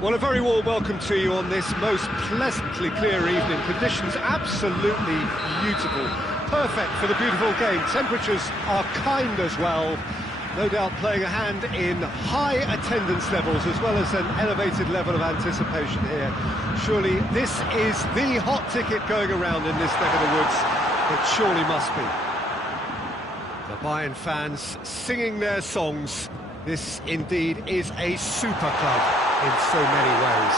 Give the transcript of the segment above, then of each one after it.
Well, a very warm welcome to you on this most pleasantly clear evening. Conditions absolutely beautiful. Perfect for the beautiful game. Temperatures are kind as well. No doubt playing a hand in high attendance levels as well as an elevated level of anticipation here. Surely this is the hot ticket going around in this neck of the woods. It surely must be. The Bayern fans singing their songs. This indeed is a super club in so many ways.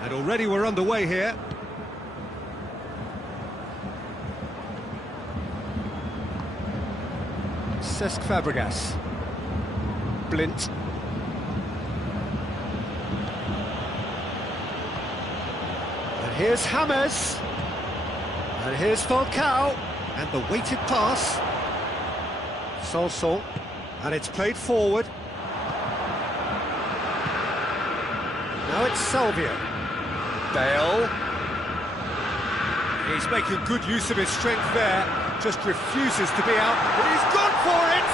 And already we're underway here. Cesc Fabregas. Blind. And here's James. And here's Falcao. And the weighted pass. Sanson. And it's played forward. Now it's Salvio. Bale. He's making good use of his strength there. Just refuses to be out, but he's gone for it!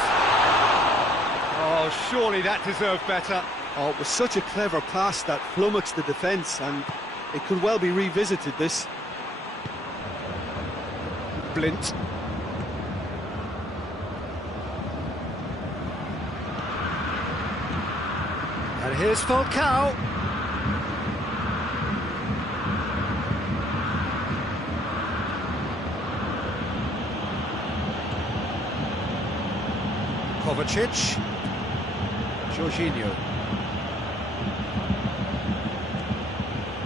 Oh, surely that deserved better. Oh, it was such a clever pass that flummoxed the defence, and it could well be revisited, this. Blind. And here's Falcao. Kovacic. Jorginho.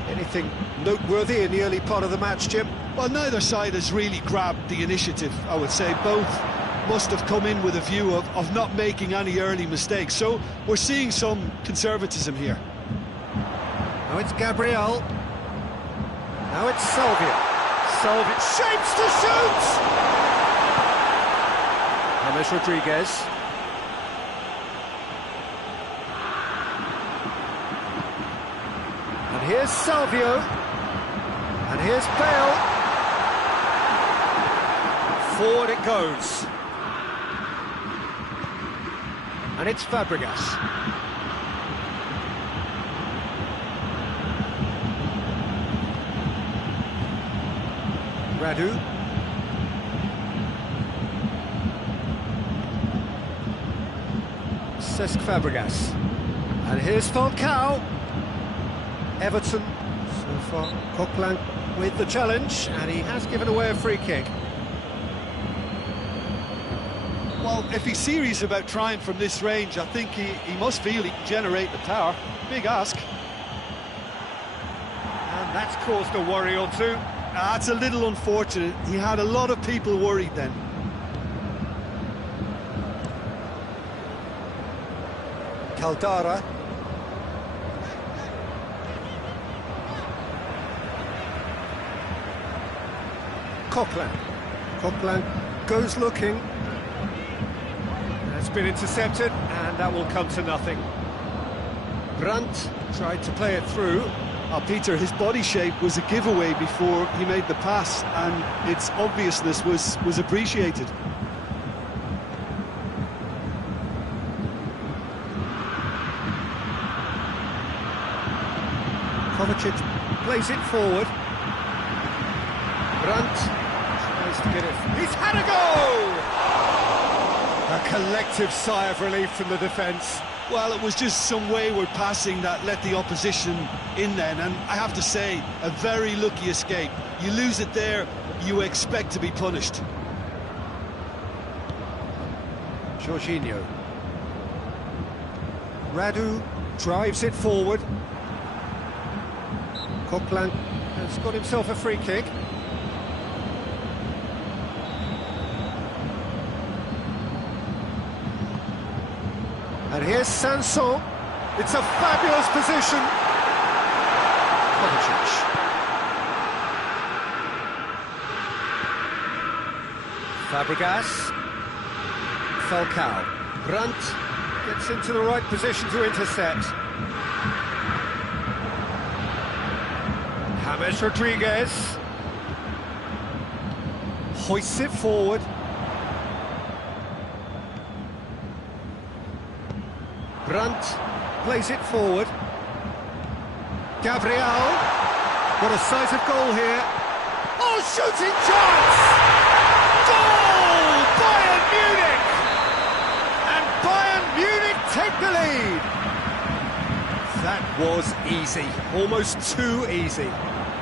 Anything noteworthy in the early part of the match, Jim? Well, neither side has really grabbed the initiative, I would say. Both must have come in with a view of not making any early mistakes. So we're seeing some conservatism here. Now it's Gabriel. Now it's Salvio. Salvio shapes to shoot! James Rodriguez. And here's Salvio. And here's Bale. Forward it goes. And it's Fabregas. Radu. Cesc Fabregas. And here's Falcao. Everton, so far, Coquelin with the challenge, and he has given away a free kick. Well, if he's serious about trying from this range, I think he must feel he can generate the power. Big ask. And that's caused a worry or two. That's a little unfortunate. He had a lot of people worried then. Caldara. Coquelin. Coquelin goes looking. That's been intercepted, and that will come to nothing. Brandt tried to play it through. Peter, his body shape was a giveaway before he made the pass, and its obviousness was appreciated. Kovacic plays it forward. Brandt tries to get it. He's had a go! A collective sigh of relief from the defence. Well, it was just some wayward passing that let the opposition in then, and I have to say, a very lucky escape. You lose it there, you expect to be punished. Jorginho. Radu drives it forward. Coquelin has got himself a free kick. And here's Sanson. It's a fabulous position. Kovacic. Fabregas. Falcao. Brandt gets into the right position to intercept. James Rodriguez hoists it forward. Brandt Plays it forward. Gabriel. Got a sight of goal here. Oh, shooting chance! Goal! Bayern Munich! And Bayern Munich take the lead. That was easy. Almost too easy.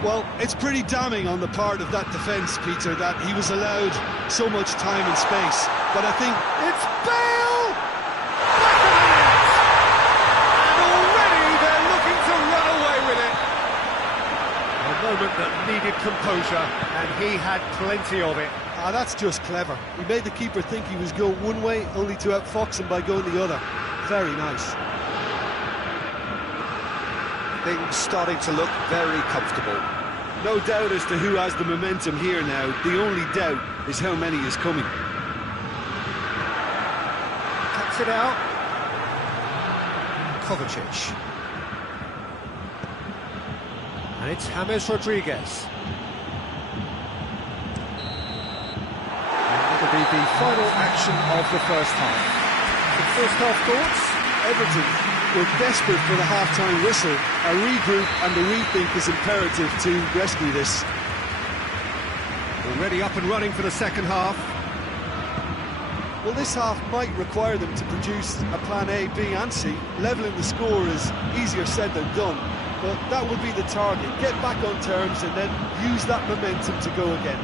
Well, it's pretty damning on the part of that defence, Peter, that he was allowed so much time and space. But I think it's Bale! Back of the net! And already they're looking to run away with it. A moment that needed composure, and he had plenty of it. that's just clever. He made the keeper think he was going one way, only to outfox him by going the other. Very nice. Things starting to look very comfortable. No doubt as to who has the momentum here now. The only doubt is how many is coming. Cuts it out. Kovacic. And it's James Rodriguez. And it'll be the final action of the first half. The first half thoughts? Everton were desperate for the half-time whistle. A regroup and a rethink is imperative to rescue this. Already up and running for the second half. Well, this half might require them to produce a plan A, B and C. Levelling the score is easier said than done, but that would be the target. Get back on terms and then use that momentum to go again.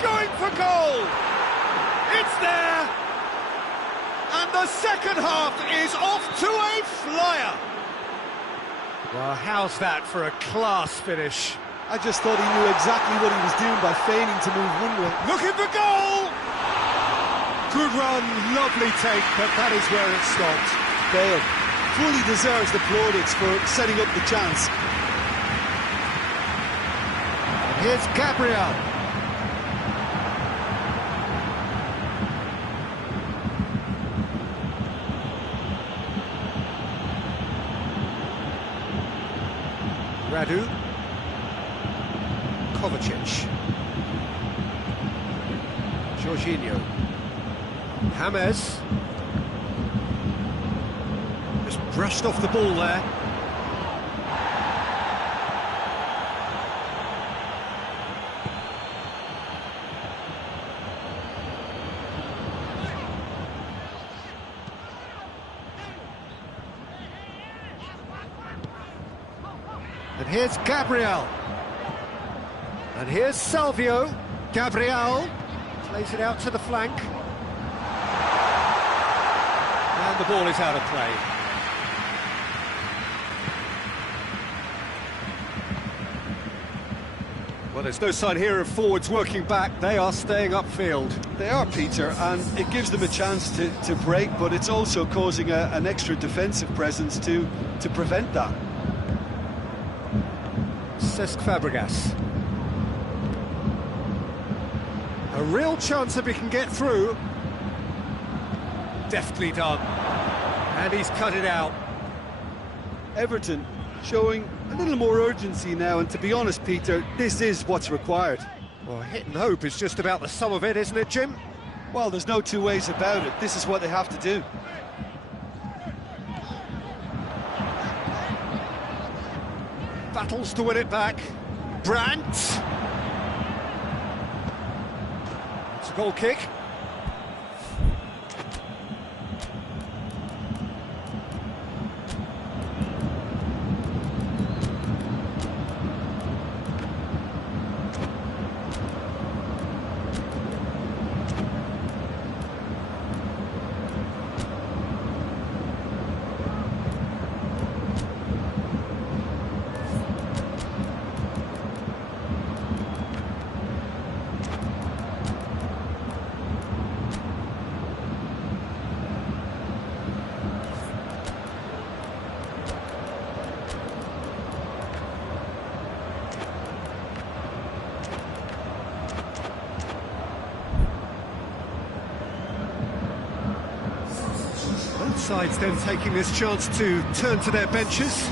Going for goal! It's there! And the second half is off to a flyer! Well, how's that for a class finish? I just thought he knew exactly what he was doing by feigning to move one way. Looking for goal! Good run, lovely take, but that is where it stopped. Bale fully deserves the plaudits for setting up the chance. And here's Gabriel. Radu. Kovacic. Jorginho. James. Just brushed off the ball there. And here's Gabriel. And here's Salvio. Gabriel plays it out to the flank. And the ball is out of play. Well, there's no sign here of forwards working back. They are staying upfield. They are, Peter, and it gives them a chance to break, but it's also causing an extra defensive presence to prevent that. Cesc Fabregas. A real chance if he can get through. Deftly done. And he's cut it out. Everton showing a little more urgency now, and to be honest, Peter, this is what's required. Well, hit and hope is just about the sum of it, isn't it, Jim? Well, there's no two ways about it. This is what they have to do. Battles to win it back. Brandt. It's a goal kick. Both sides then taking this chance to turn to their benches.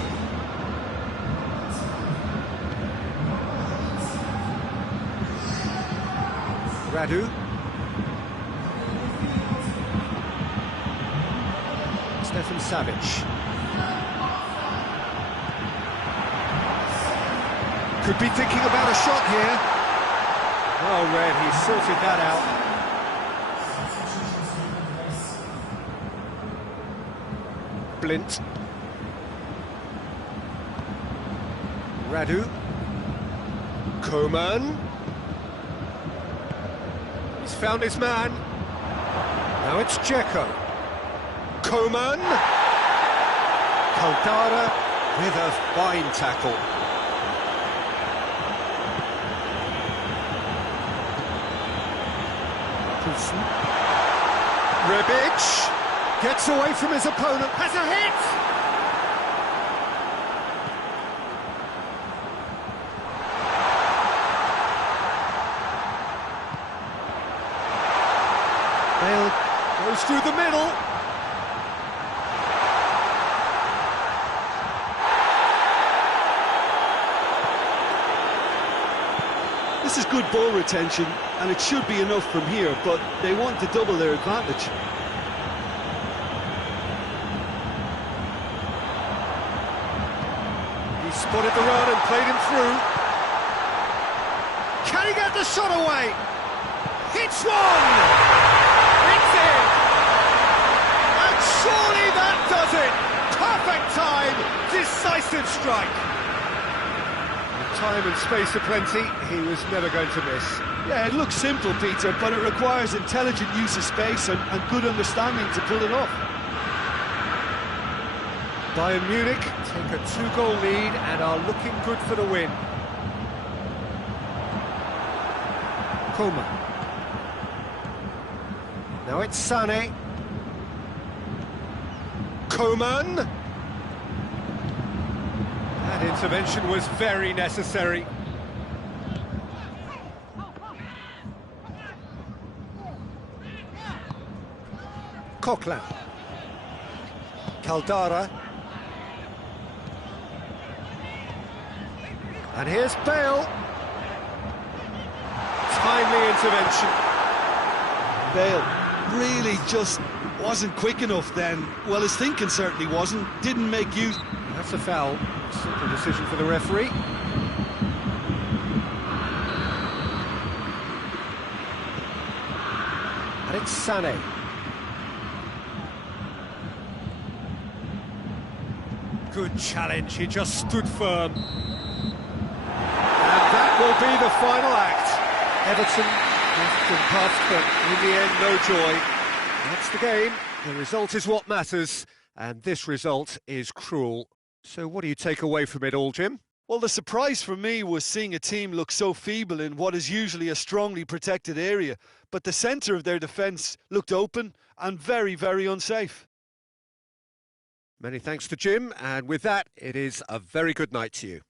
Radu. from Savic. Could be thinking about a shot here. Well read, he sorted that out. Blint. Radu. Coman. He's found his man. Now it's Dzeko. Coman. Caldara with a fine tackle. Rebic gets away from his opponent, has a hit! Bale goes through the middle. This is good ball retention, and it should be enough from here, but they want to double their advantage. He spotted the run and played him through. Can he get the shot away? Hits one! It's in! And surely that does it! Perfect time, decisive strike. With time and space aplenty, he was never going to miss. Yeah, it looks simple, Peter, but it requires intelligent use of space and good understanding to pull it off. Bayern Munich take a 2-goal lead and are looking good for the win. Coman. Now it's Sané. Coman. That intervention was very necessary. Coquelin. Caldara. And here's Bale. Timely intervention. Bale really just wasn't quick enough then. Well, his thinking certainly wasn't. Didn't make use. That's a foul. Simple decision for the referee. And it's Sané. Good challenge, he just stood firm. And that will be the final act. Everton left and puffed, but in the end, no joy. That's the game. The result is what matters, and this result is cruel. So what do you take away from it all, Jim? Well, the surprise for me was seeing a team look so feeble in what is usually a strongly protected area, but the centre of their defence looked open and very, very unsafe. Many thanks to Jim, and with that, it is a very good night to you.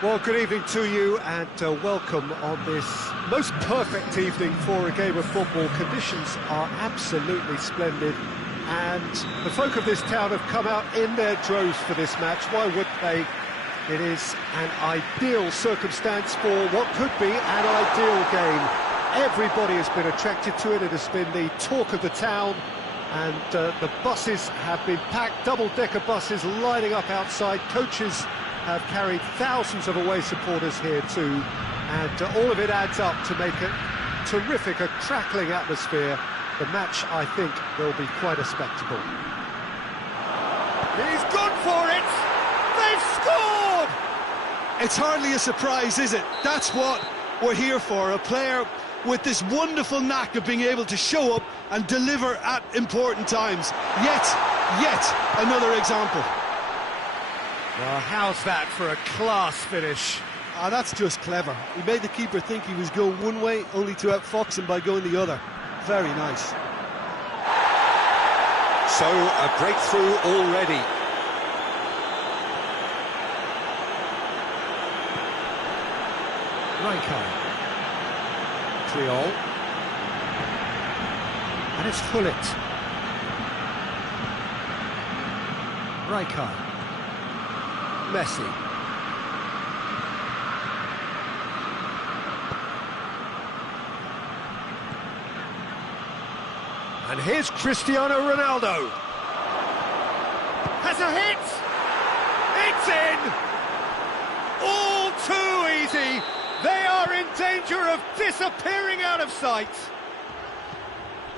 Well, good evening to you and welcome on this most perfect evening for a game of football. Conditions are absolutely splendid and the folk of this town have come out in their droves for this match. Why wouldn't they? It is an ideal circumstance for what could be an ideal game. Everybody has been attracted to it. It has been the talk of the town. And the buses have been packed, double-decker buses lining up outside. Coaches have carried thousands of away supporters here too, and all of it adds up to make a terrific, a crackling atmosphere. The match, I think, will be quite a spectacle. He's gone for it! They've scored! It's hardly a surprise, is it? That's what we're here for, a player with this wonderful knack of being able to show up and deliver at important times. Yet another example. Well, how's that for a class finish? That's just clever. He made the keeper think he was going one way, only to outfox him by going the other. Very nice. So, a breakthrough already. Rijkaard. Triol. And it's Gullit. Rijkaard. Messi. And here's Cristiano Ronaldo. Has a hit! It's in! All too easy! They are in danger of disappearing out of sight.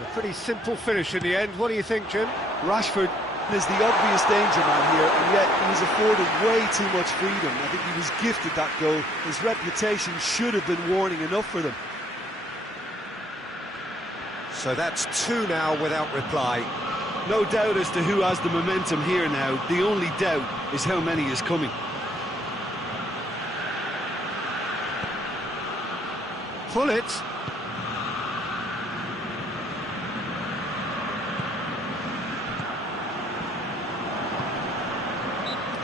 A pretty simple finish in the end. What do you think, Jim? Rashford is the obvious danger man here, and yet he was afforded way too much freedom. I think he was gifted that goal. His reputation should have been warning enough for them. So that's two now without reply. No doubt as to who has the momentum here now. The only doubt is how many is coming. Gullit.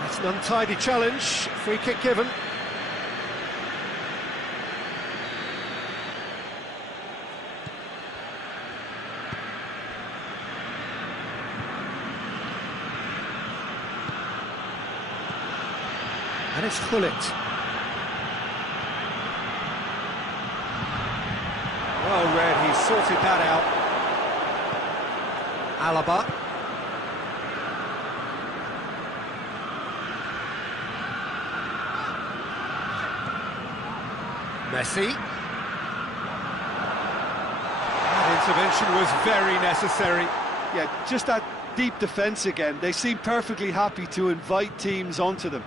That's an untidy challenge. Free kick given. And it's Gullit. Well read, he sorted that out. Alaba. Messi. That intervention was very necessary. Yeah, just that deep defence again. They seem perfectly happy to invite teams onto them.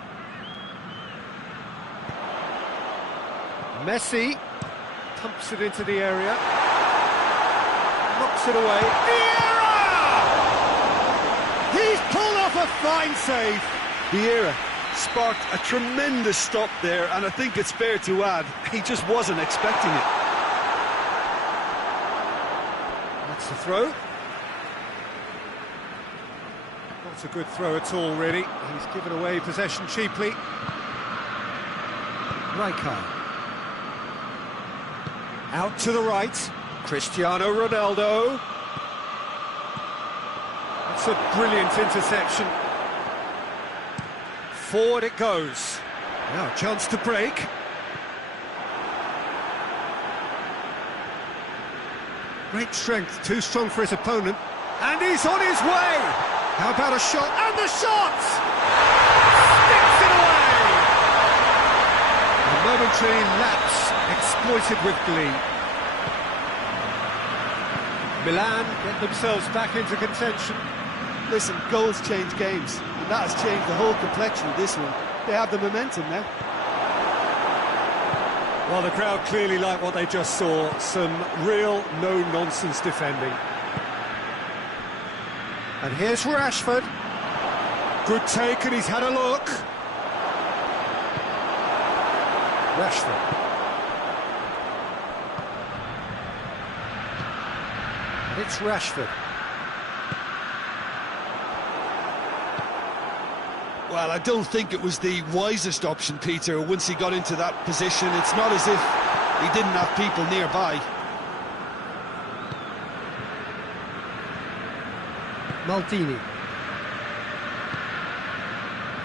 Messi pumps it into the area, knocks it away. Vieira! He's pulled off a fine save. Vieira sparked a tremendous stop there, and I think it's fair to add, he just wasn't expecting it. That's the throw. Not a good throw at all, really. He's given away possession cheaply. Rijkaard. Out to the right, Cristiano Ronaldo. That's a brilliant interception. Forward it goes. Now a chance to break. Great strength, too strong for his opponent. And he's on his way! How about a shot? And the shot! Sticks it away! A momentary lapse exploited with glee. Milan get themselves back into contention. Listen, goals change games, and that has changed the whole complexion of this one. They have the momentum now. Well, the crowd clearly like what they just saw. Some real no-nonsense defending. And here's Rashford. Good take, and he's had a look. Rashford. And it's Rashford. Well, I don't think it was the wisest option, Peter, once he got into that position. It's not as if he didn't have people nearby. Maldini.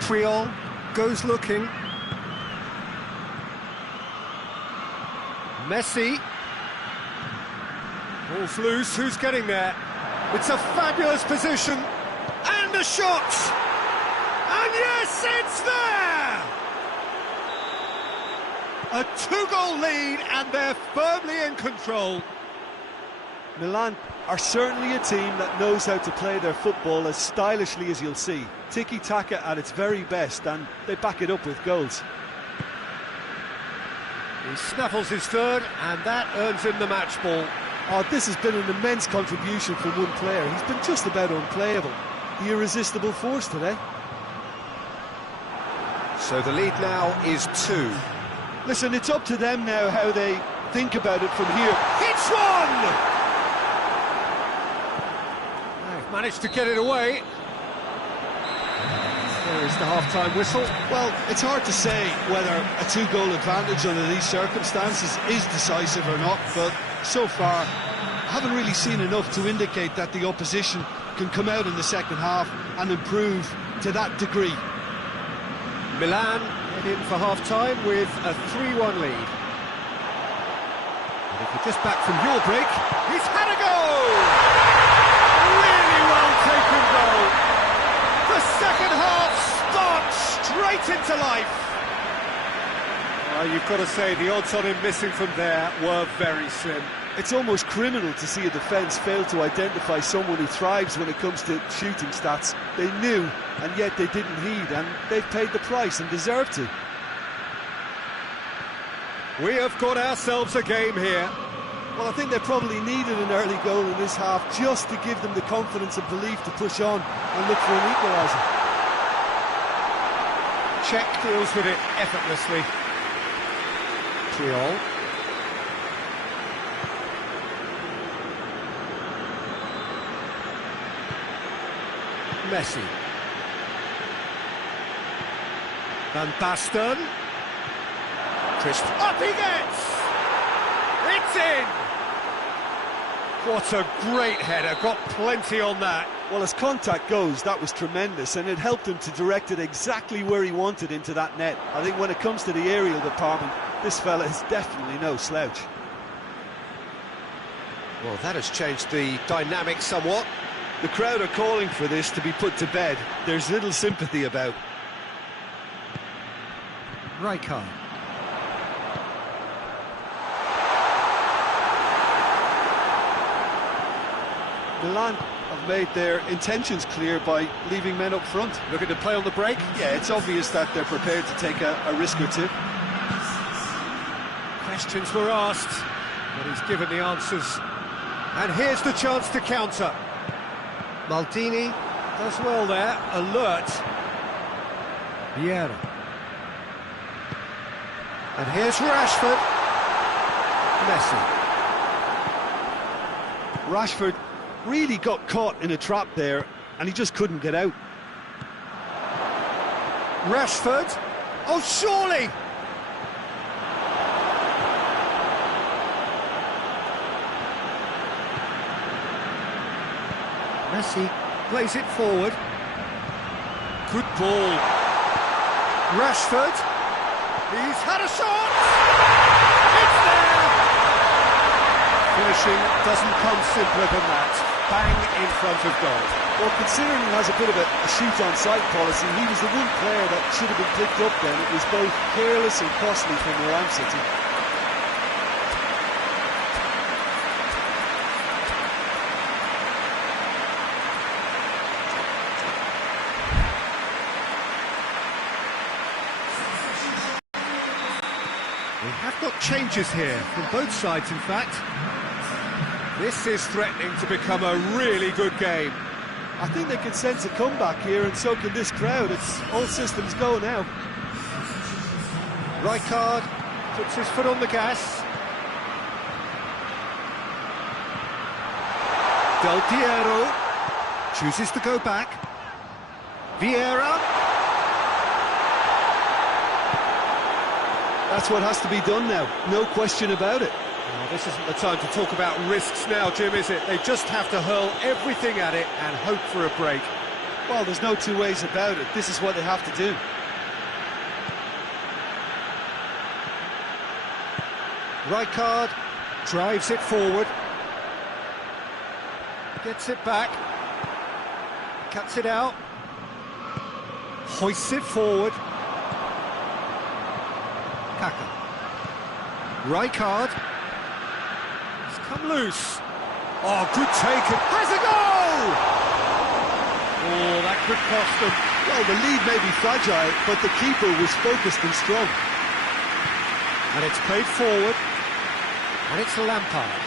Triol goes looking. Messi. Ball's loose, who's getting there? It's a fabulous position, and a shot! And yes, it's there! A two-goal lead, and they're firmly in control. Milan are certainly a team that knows how to play their football as stylishly as you'll see. Tiki-taka at its very best, and they back it up with goals. He snaffles his third, and that earns him the match ball. Oh, this has been an immense contribution from one player. He's been just about unplayable. The irresistible force today. So the lead now is 2. Listen, it's up to them now how they think about it from here. It's one! They've managed to get it away. There is the half-time whistle. Well, it's hard to say whether a two-goal advantage under these circumstances is decisive or not, but so far, I haven't really seen enough to indicate that the opposition can come out in the second half and improve to that degree. Milan head in for half-time with a 3-1 lead. And if you're just back from your break, he's had a goal! Really well taken goal. The second half starts straight into life. You've got to say, the odds on him missing from there were very slim. It's almost criminal to see a defence fail to identify someone who thrives when it comes to shooting stats. They knew, and yet they didn't heed, and they've paid the price and deserve to. We have got ourselves a game here. Well, I think they probably needed an early goal in this half just to give them the confidence and belief to push on and look for an equaliser. Czech deals with it effortlessly. Triol. Messi. Van Basten. Crisp. Up he gets! It's in! What a great header, got plenty on that. Well, as contact goes, that was tremendous, and it helped him to direct it exactly where he wanted into that net. I think when it comes to the aerial department, this fella is definitely no slouch. Well, that has changed the dynamic somewhat. The crowd are calling for this to be put to bed. There's little sympathy about. Rijkaard. Milan have made their intentions clear by leaving men up front. Looking to play on the break? Yeah, it's obvious that they're prepared to take a risk or two. Questions were asked, but he's given the answers. And here's the chance to counter. Maldini does well there, alert. Vieira. And here's Rashford. Messi. Rashford really got caught in a trap there, and he just couldn't get out. Rashford. Oh, surely! Messi plays it forward. Good ball. Rashford. He's had a shot! It's there! Finishing doesn't come simpler than that. Bang in front of goal. Well, considering he has a bit of a shoot-on-sight policy, he was the one player that should have been picked up then. It was both careless and costly from Moran City. We have got changes here from both sides, in fact. This is threatening to become a really good game. I think they can sense a comeback here, and so can this crowd. It's all systems go now. Rijkaard puts his foot on the gas. Del Piero chooses to go back. Vieira. That's what has to be done now, no question about it. Well, this isn't the time to talk about risks now, Jim, is it? They just have to hurl everything at it and hope for a break. Well, there's no two ways about it. This is what they have to do. Rijkaard drives it forward. Gets it back. Cuts it out. Hoists it forward. Kaka. Rijkaard. It's come loose. Oh, good take. Has a goal! Oh, that could cost them. Well, the lead may be fragile, but the keeper was focused and strong. And it's played forward. And it's Lampard.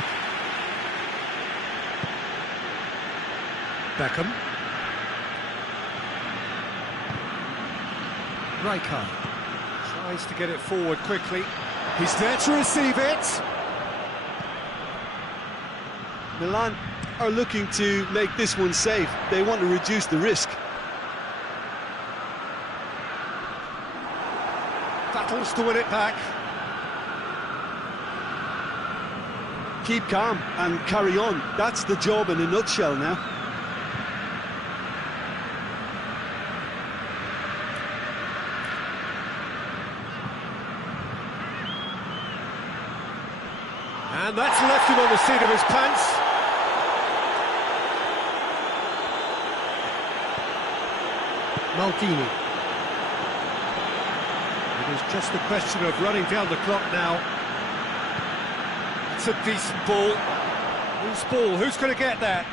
Beckham. Rijkaard tries to get it forward quickly. He's there to receive it. Milan are looking to make this one safe. They want to reduce the risk. Battles to win it back. Keep calm and carry on. That's the job in a nutshell now. And that's left him on the seat of his pants. Maldini. It is just a question of running down the clock now. It's a decent ball. Whose ball? Who's going to get that?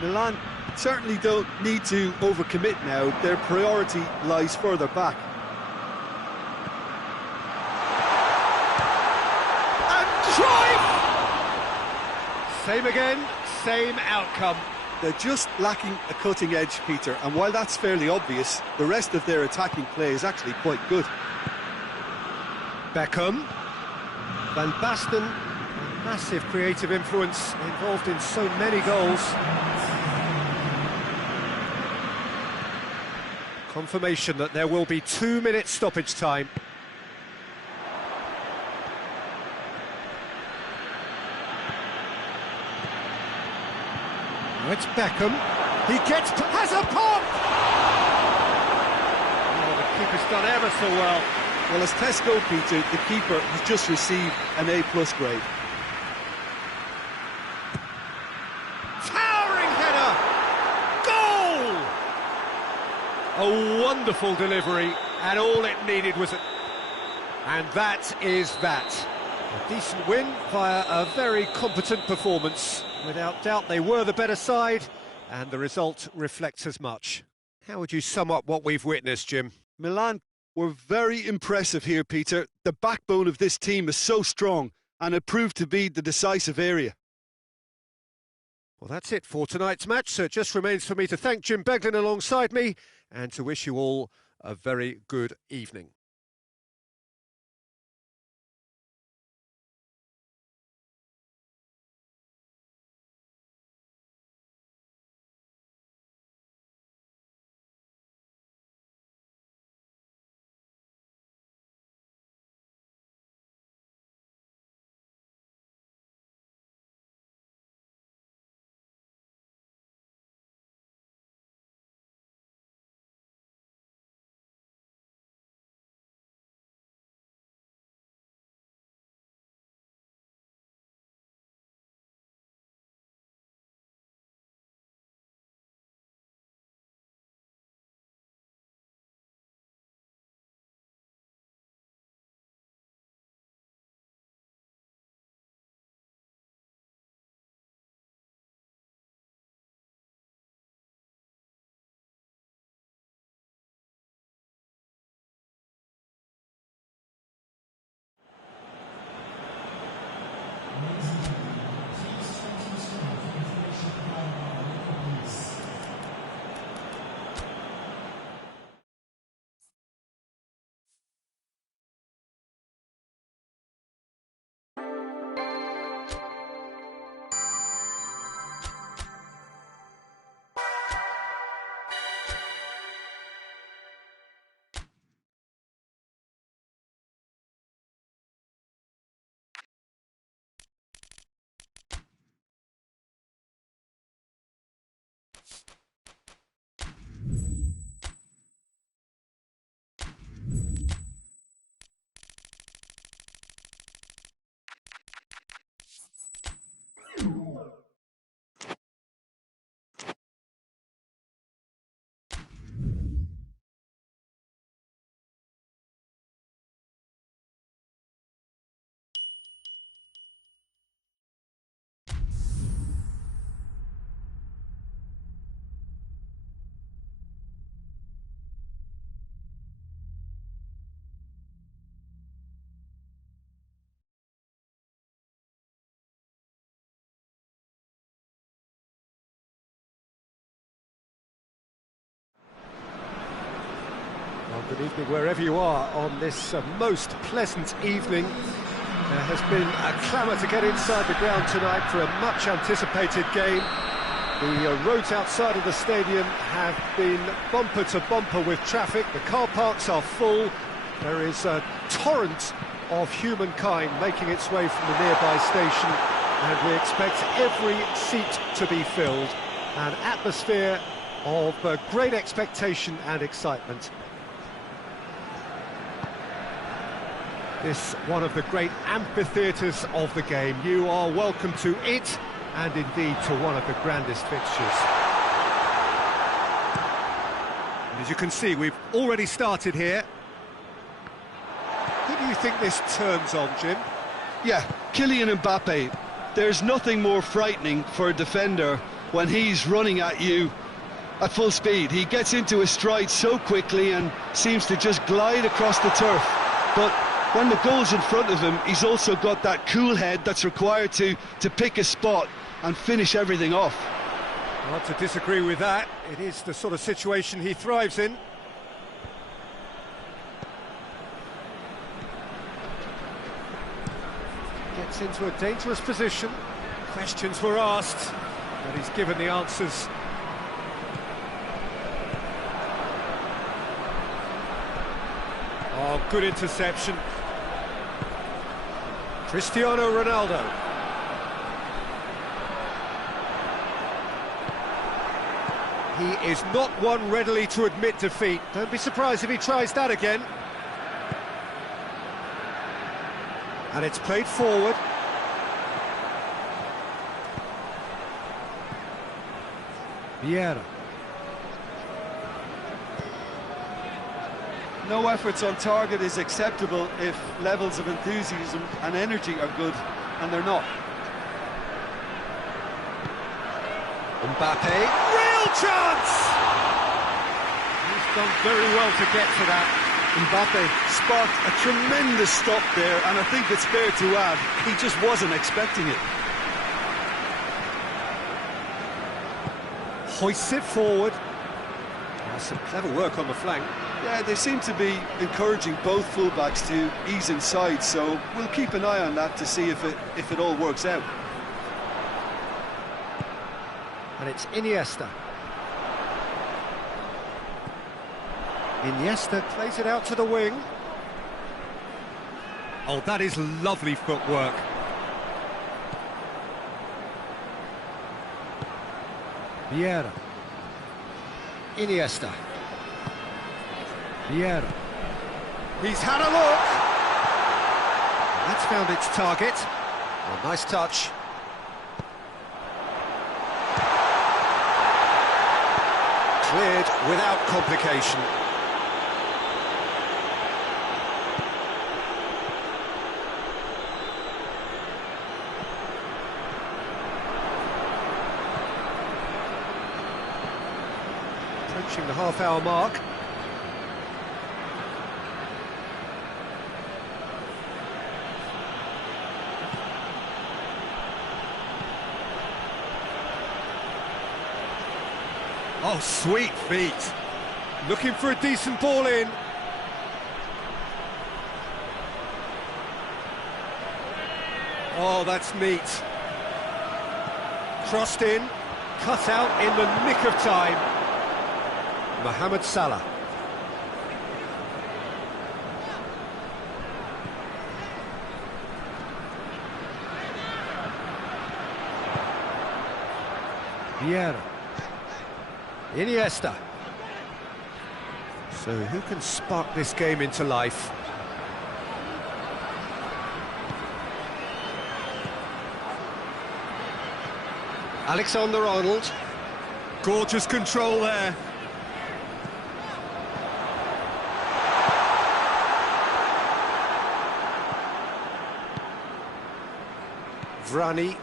Milan certainly don't need to overcommit now. Their priority lies further back. Same again, same outcome. They're just lacking a cutting edge, Peter, and while that's fairly obvious, the rest of their attacking play is actually quite good. Beckham. Van Basten, a massive creative influence, involved in so many goals. Confirmation that there will be 2 minutes stoppage time. It's Beckham. He has a pop! Oh, the keeper's done ever so well. Well, as tests go, Peter, the keeper has just received an A+ grade. Towering header! Goal! A wonderful delivery, and all it needed was And that is that. A decent win via a very competent performance. Without doubt, they were the better side, and the result reflects as much. How would you sum up what we've witnessed, Jim? Milan were very impressive here, Peter. The backbone of this team is so strong, and it proved to be the decisive area. Well, that's it for tonight's match, so it just remains for me to thank Jim Beglin alongside me, and to wish you all a very good evening. Good evening wherever you are on this most pleasant evening. There has been a clamour to get inside the ground tonight for a much anticipated game. The roads outside of the stadium have been bumper to bumper with traffic. The car parks are full. There is a torrent of humankind making its way from the nearby station, and we expect every seat to be filled. An atmosphere of great expectation and excitement. This one of the great amphitheatres of the game. You are welcome to it, and indeed to one of the grandest fixtures. And as you can see, we've already started here. Who do you think this turns on, Jim? Yeah, Kylian Mbappe. There's nothing more frightening for a defender when he's running at you at full speed. He gets into his stride so quickly and seems to just glide across the turf. But when the goal's in front of him, he's also got that cool head that's required to pick a spot and finish everything off. Hard to disagree with that. It is the sort of situation he thrives in. Gets into a dangerous position. Questions were asked, but he's given the answers. Oh, good interception. Cristiano Ronaldo. He is not one readily to admit defeat. Don't be surprised if he tries that again. And it's played forward. Vieira. No efforts on target is acceptable if levels of enthusiasm and energy are good, and they're not. Mbappe, real chance! He's done very well to get to that. Mbappe sparked a tremendous stop there, and I think it's fair to add, he just wasn't expecting it. Hoists it forward. Some clever work on the flank. Yeah, they seem to be encouraging both fullbacks to ease inside, so we'll keep an eye on that to see if it all works out. And it's Iniesta. Iniesta plays it out to the wing. Oh, that is lovely footwork. Vieira. Iniesta. Vieira. He's had a look. That's found its target. Oh, nice touch. Cleared without complication. Approaching the half-hour mark. Oh, sweet feet. Looking for a decent ball in. Oh, that's neat. Crossed in, cut out in the nick of time. Mohamed Salah. Vieira. Iniesta. So who can spark this game into life? Alexander-Arnold. Gorgeous control there. Vrani.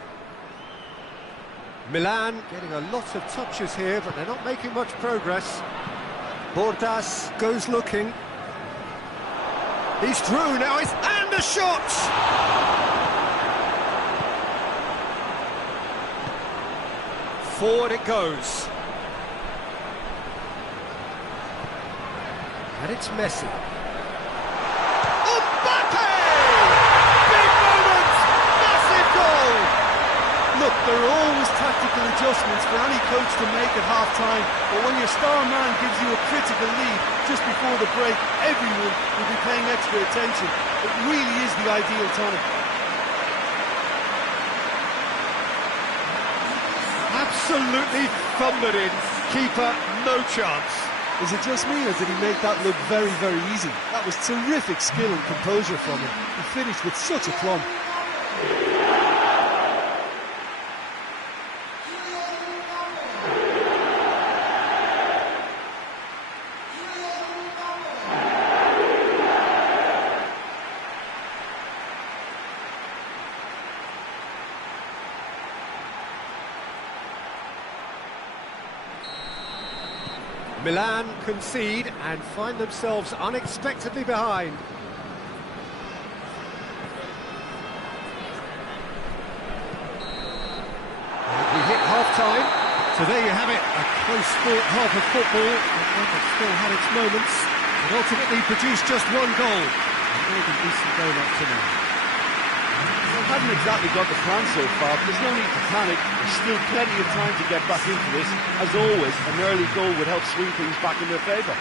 Milan getting a lot of touches here, but they're not making much progress. Bordas goes looking. He's through now, and a shot! Forward it goes. And it's Messi. Mbappe! Big moment! Massive goal! Look, there are always tactical adjustments for any coach to make at half-time, but when your star man gives you a critical lead just before the break, everyone will be paying extra attention. It really is the ideal time. Absolutely thumped it in. Keeper, no chance. Is it just me, or did he make that look very, very easy? That was terrific skill and composure from him. He finished with such aplomb. Milan concede and find themselves unexpectedly behind. And we hit half-time, so there you have it, a close-fought half of football, one that still had its moments, but ultimately produced just one goal. A really decent game up to now. They haven't exactly got the plan so far, but there's no need to panic. There's still plenty of time to get back into this. As always, an early goal would help swing things back in their favour.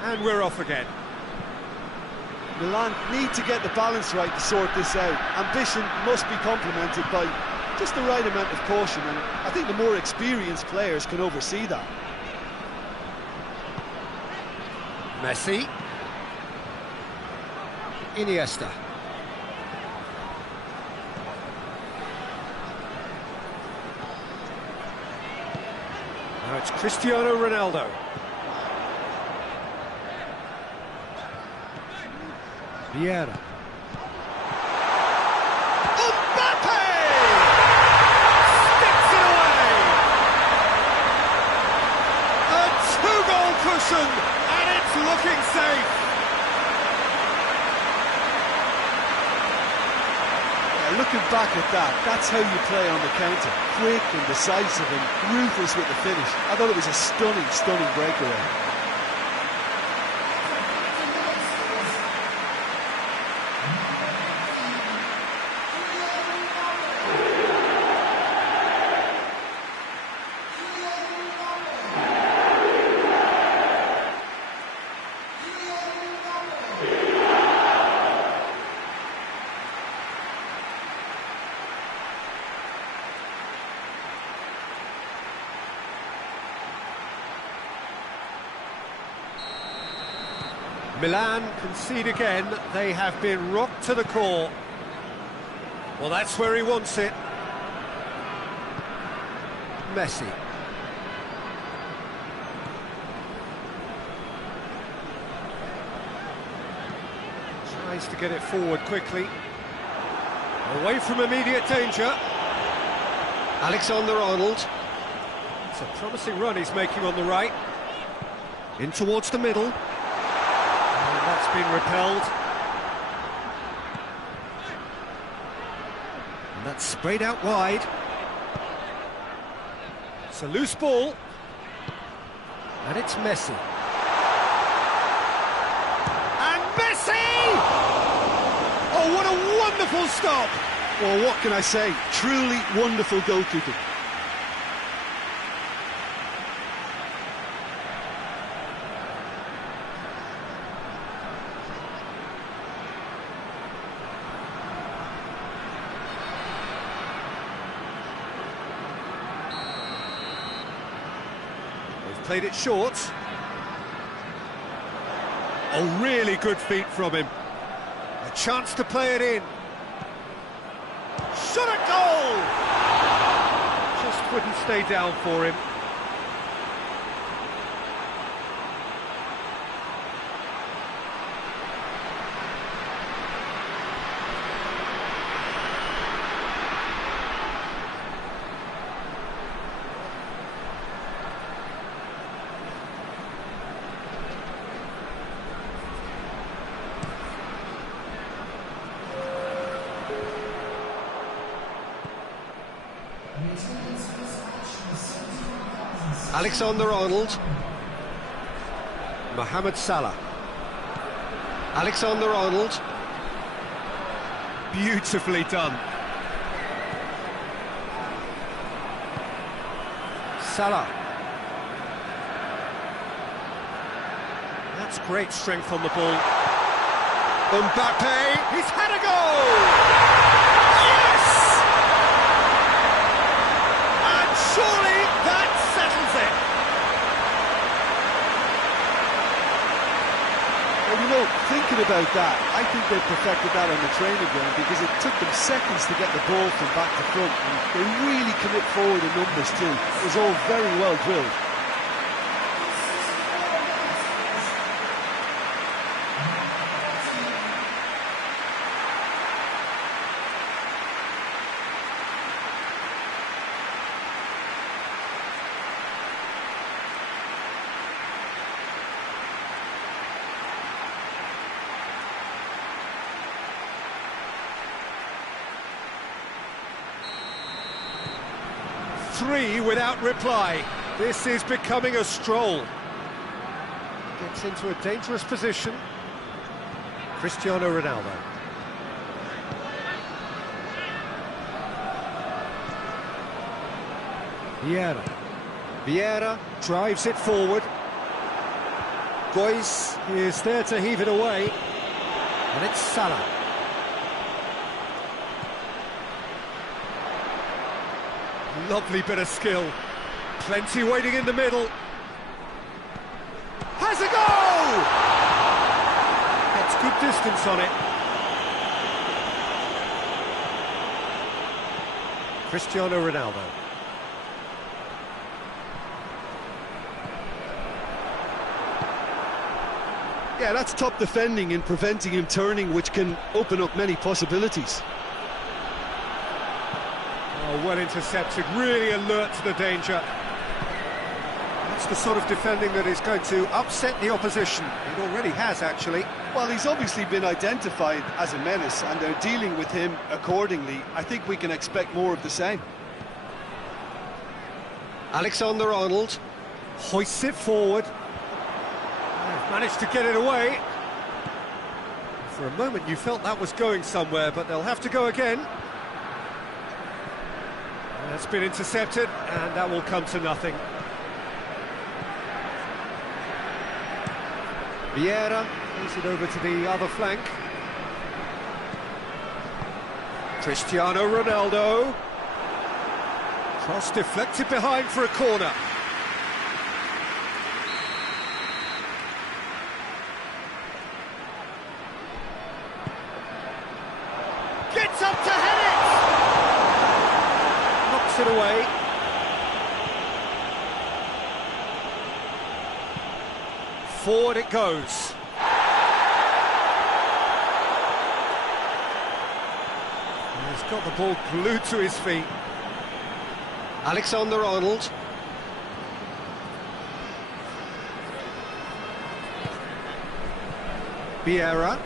And we're off again. Milan need to get the balance right to sort this out. Ambition must be complemented by just the right amount of caution, and I think the more experienced players can oversee that. Messi. Iniesta. Now it's Cristiano Ronaldo. Vieira. Mbappe! Sticks it away! A two-goal cushion, and it's looking safe. Yeah, looking back at that, that's how you play on the counter. Quick and decisive and ruthless with the finish. I thought it was a stunning, stunning breakaway. Milan concede again. They have been rocked to the core. Well, that's where he wants it. Messi. Tries to get it forward quickly. Away from immediate danger. Alexander-Arnold. It's a promising run he's making on the right. In towards the middle. That's been repelled. And that's sprayed out wide. It's a loose ball. And it's Messi. And Messi! Oh, what a wonderful stop! Well, what can I say? Truly wonderful goalkeeping. They've played it short. Oh, really good feet from him. A chance to play it in. Shot a goal! Just wouldn't stay down for him. Alexander-Arnold. Mohamed Salah. Alexander-Arnold. Beautifully done. Salah. That's great strength on the ball. Mbappe, he's had a goal! Yes! And surely that settles it. Well, you know, thinking about that, I think they perfected that on the training ground because it took them seconds to get the ball from back to front, and they really commit forward in numbers too. It was all very well drilled. Three without reply. This is becoming a stroll. Gets into a dangerous position. Cristiano Ronaldo. Vieira. Vieira drives it forward. Gois is there to heave it away. And it's Salah. Lovely bit of skill. Plenty waiting in the middle. Has a goal! Gets good distance on it. Cristiano Ronaldo. Yeah, that's top defending and preventing him turning, which can open up many possibilities. Oh, well intercepted, really alert to the danger. That's the sort of defending that is going to upset the opposition. It already has, actually. Well, he's obviously been identified as a menace, and they're dealing with him accordingly. I think we can expect more of the same. Alexander-Arnold hoists it forward. They've managed to get it away. For a moment you felt that was going somewhere, but they'll have to go again. That's been intercepted, and that will come to nothing. Vieira plays it over to the other flank. Cristiano Ronaldo. Cross deflected behind for a corner. Gets up to head it! Knocks it away. Forward it goes. He's got the ball glued to his feet. Alexander-Arnold. Vieira.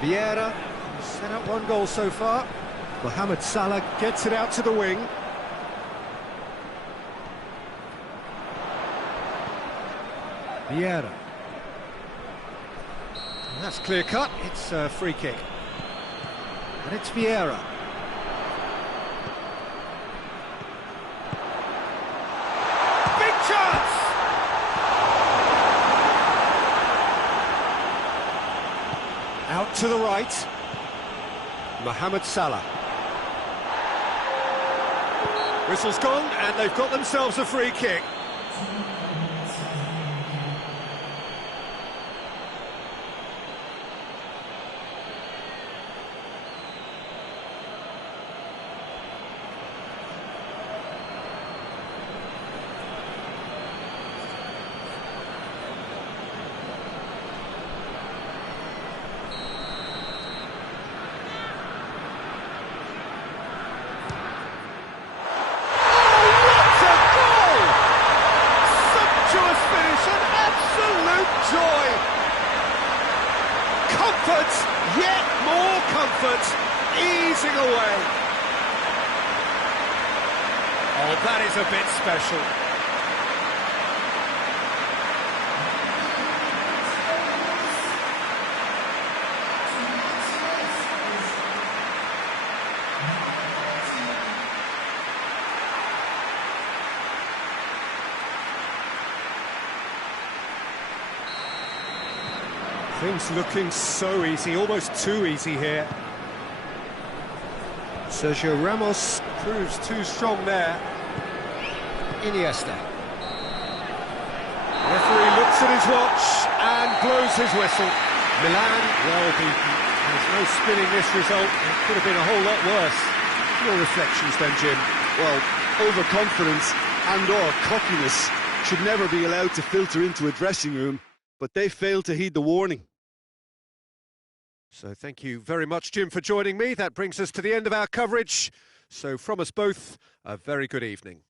Vieira set up one goal so far. Mohamed Salah gets it out to the wing. Vieira. And that's clear cut, it's a free kick. And it's Vieira. Big chance! Out to the right. Mohamed Salah. Whistle's gone, and they've got themselves a free kick. Joy! Comfort, yet more comfort, easing away. Oh, that is a bit special. Things looking so easy, almost too easy here. Sergio Ramos proves too strong there. Iniesta. Referee looks at his watch and blows his whistle. Milan, well beaten. There's no spinning this result. It could have been a whole lot worse. Your reflections then, Jim? Well, overconfidence and/or cockiness should never be allowed to filter into a dressing room, but they failed to heed the warning. So thank you very much, Jim, for joining me. That brings us to the end of our coverage. So from us both, a very good evening.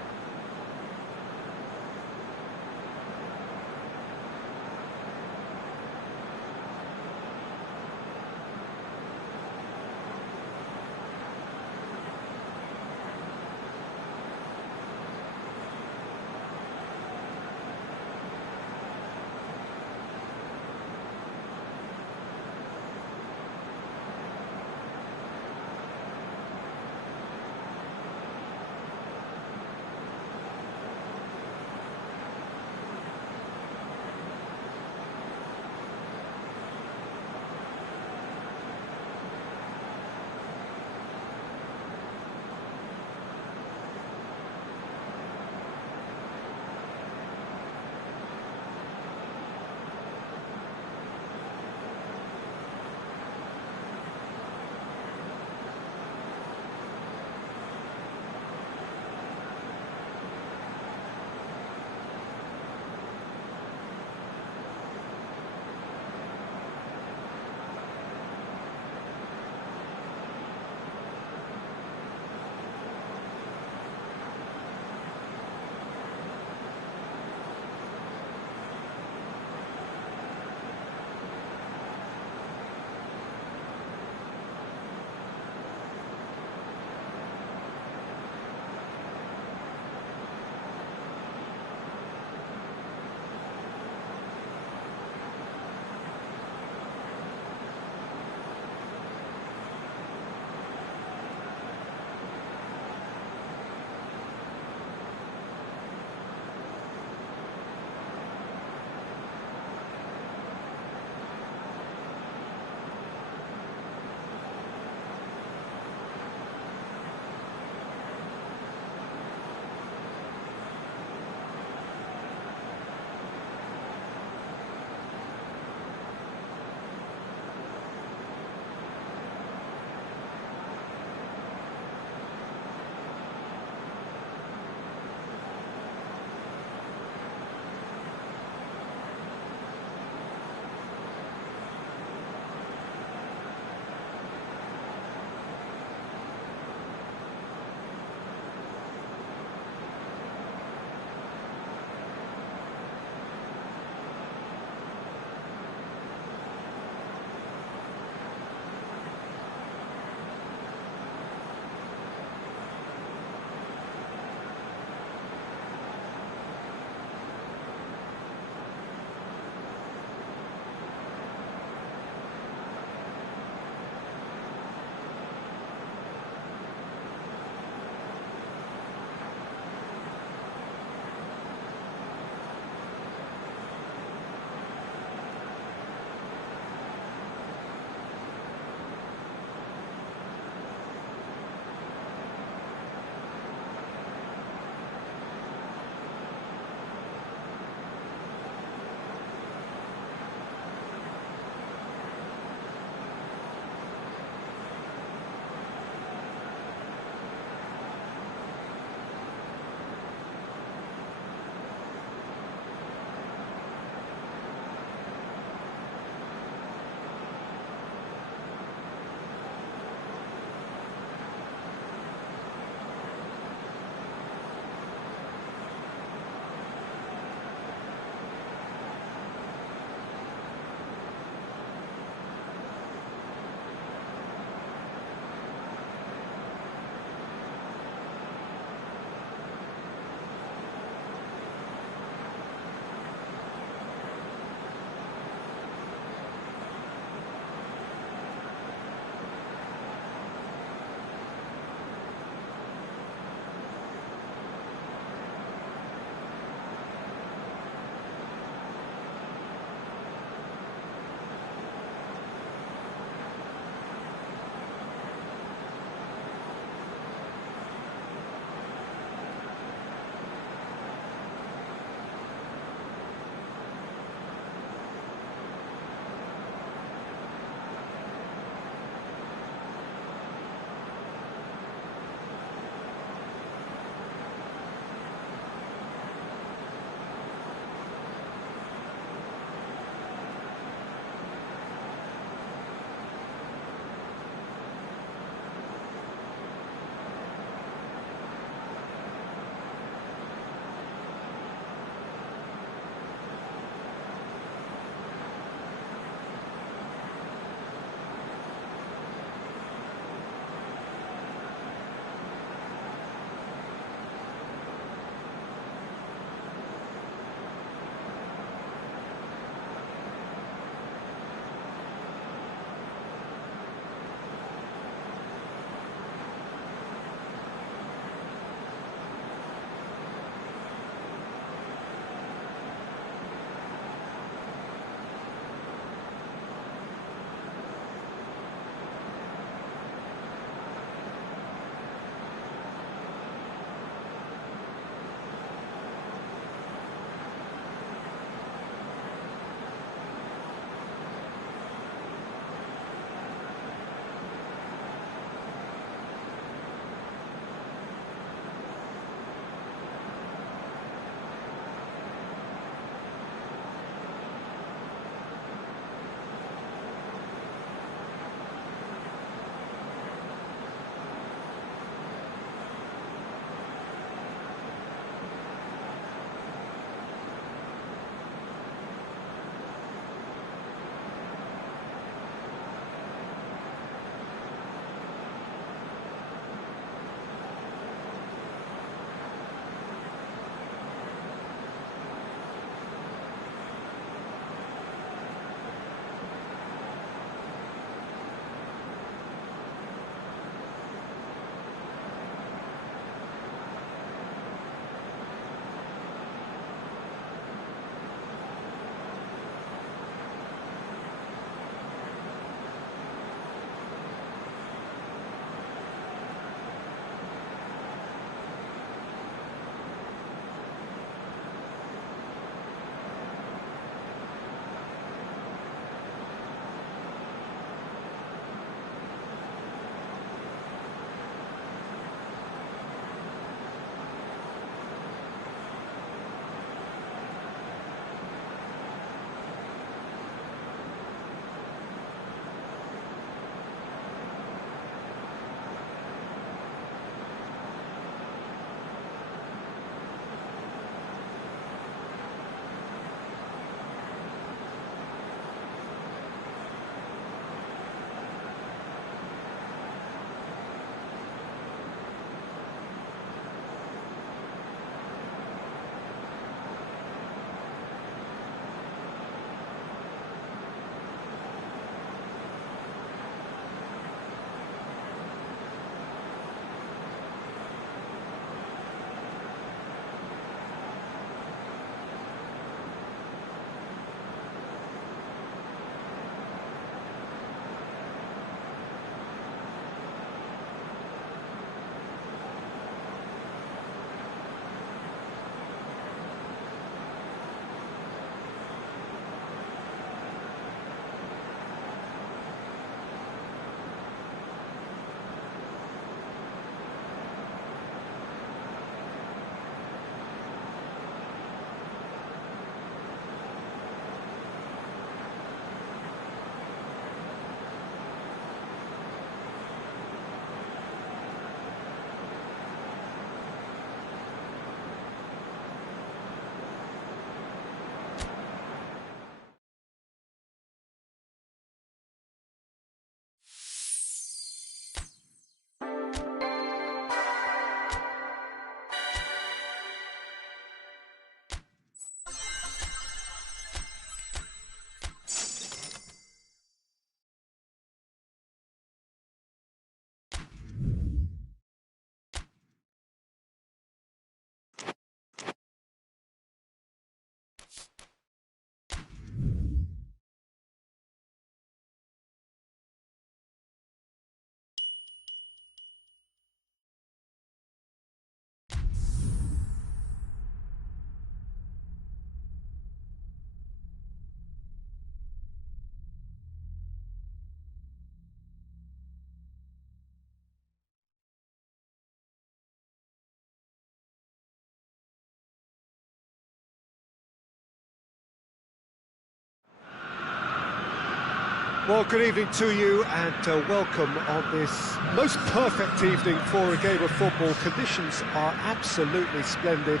Well, good evening to you and welcome on this most perfect evening for a game of football. Conditions are absolutely splendid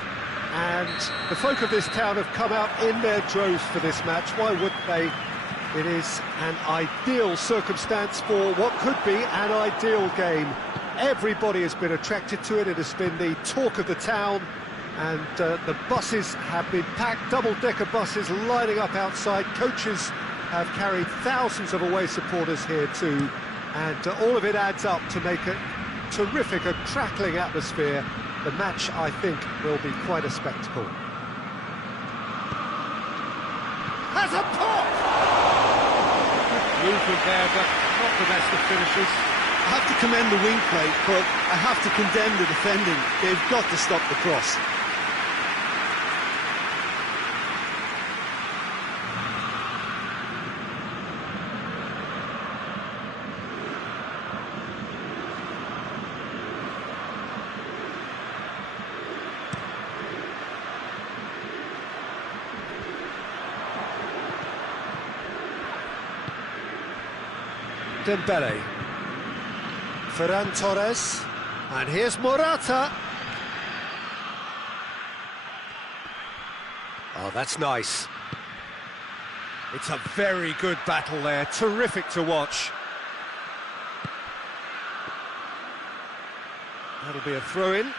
and the folk of this town have come out in their droves for this match. Why wouldn't they? It is an ideal circumstance for what could be an ideal game. Everybody has been attracted to it. It has been the talk of the town, and the buses have been packed, double-decker buses lining up outside. Coaches have carried thousands of away supporters here too, and all of it adds up to make a terrific, a crackling atmosphere. The match, I think, will be quite a spectacle. Has a pop! Movement there, but not the best of finishes. I have to commend the wing play, but I have to condemn the defending. They've got to stop the cross. Dembele, Ferran Torres, and here's Morata. Oh, that's nice. It's a very good battle there, terrific to watch. That'll be a throw-in.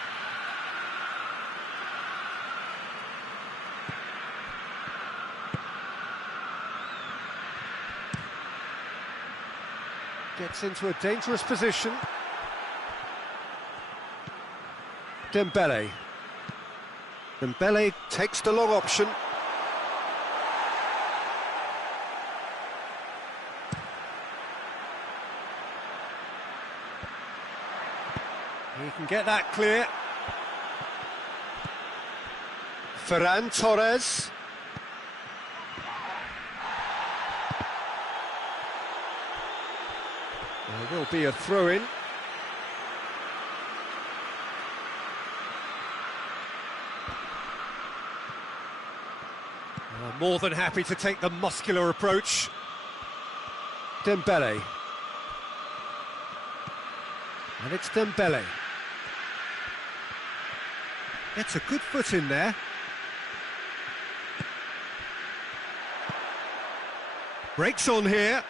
Gets into a dangerous position. Dembele. Dembele takes the long option. He can get that clear. Ferran Torres. There will be a throw-in. More than happy to take the muscular approach. Dembele. And it's Dembele. Gets a good foot in there. Breaks on here.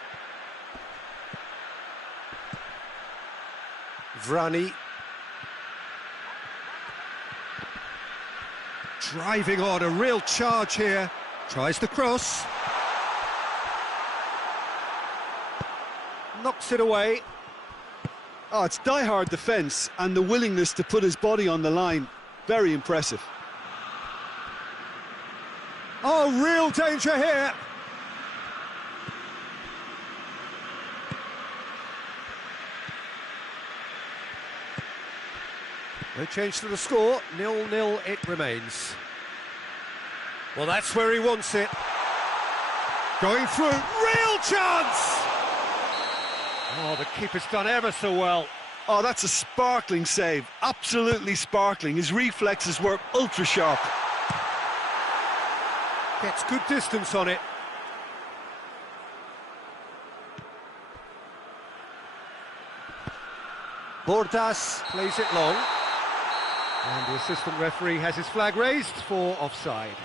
Vrani. Driving on, a real charge here. Tries the cross. Knocks it away. Oh, it's die-hard defence and the willingness to put his body on the line. Very impressive. Oh, real danger here. No change to the score, 0-0 it remains. Well, that's where he wants it. Going through, real chance! Oh, the keeper's done ever so well. Oh, that's a sparkling save, absolutely sparkling. His reflexes were ultra sharp. Gets good distance on it. Bordas plays it long. And the assistant referee has his flag raised for offside.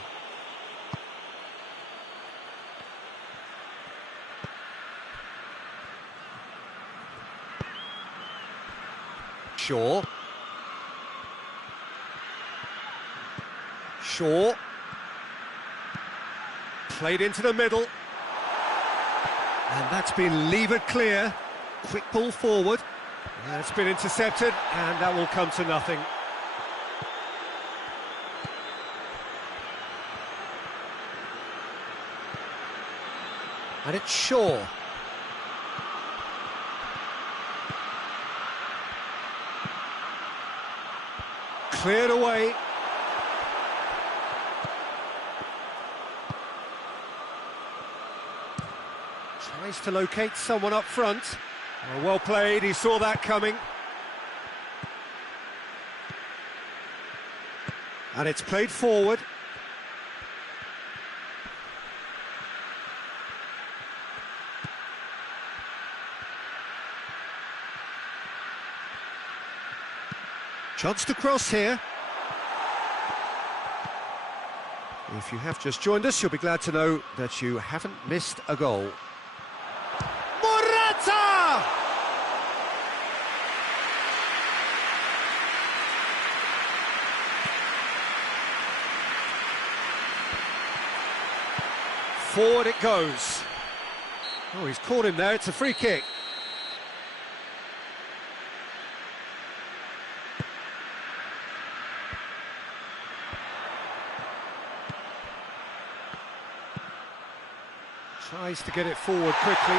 Shaw. Played into the middle. And that's been levered clear. Quick ball forward. It's been intercepted, and that will come to nothing. And it's Shaw. Cleared away. Tries to locate someone up front. Oh, well played, he saw that coming. And it's played forward. Chance to cross here. If you have just joined us, you'll be glad to know that you haven't missed a goal. Morata! Forward it goes. Oh, he's caught him there, it's a free kick. Tries to get it forward quickly.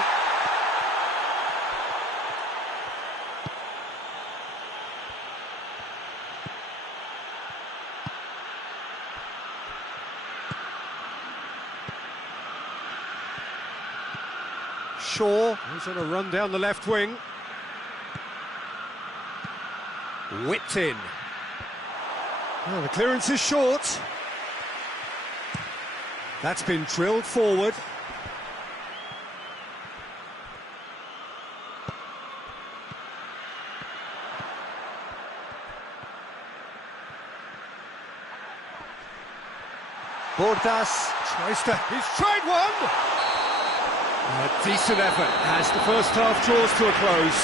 Shaw, who's on a run down the left wing. Whipped in. Well, the clearance is short. That's been drilled forward. Bordas tries to... He's tried one! A decent effort as the first half draws to a close.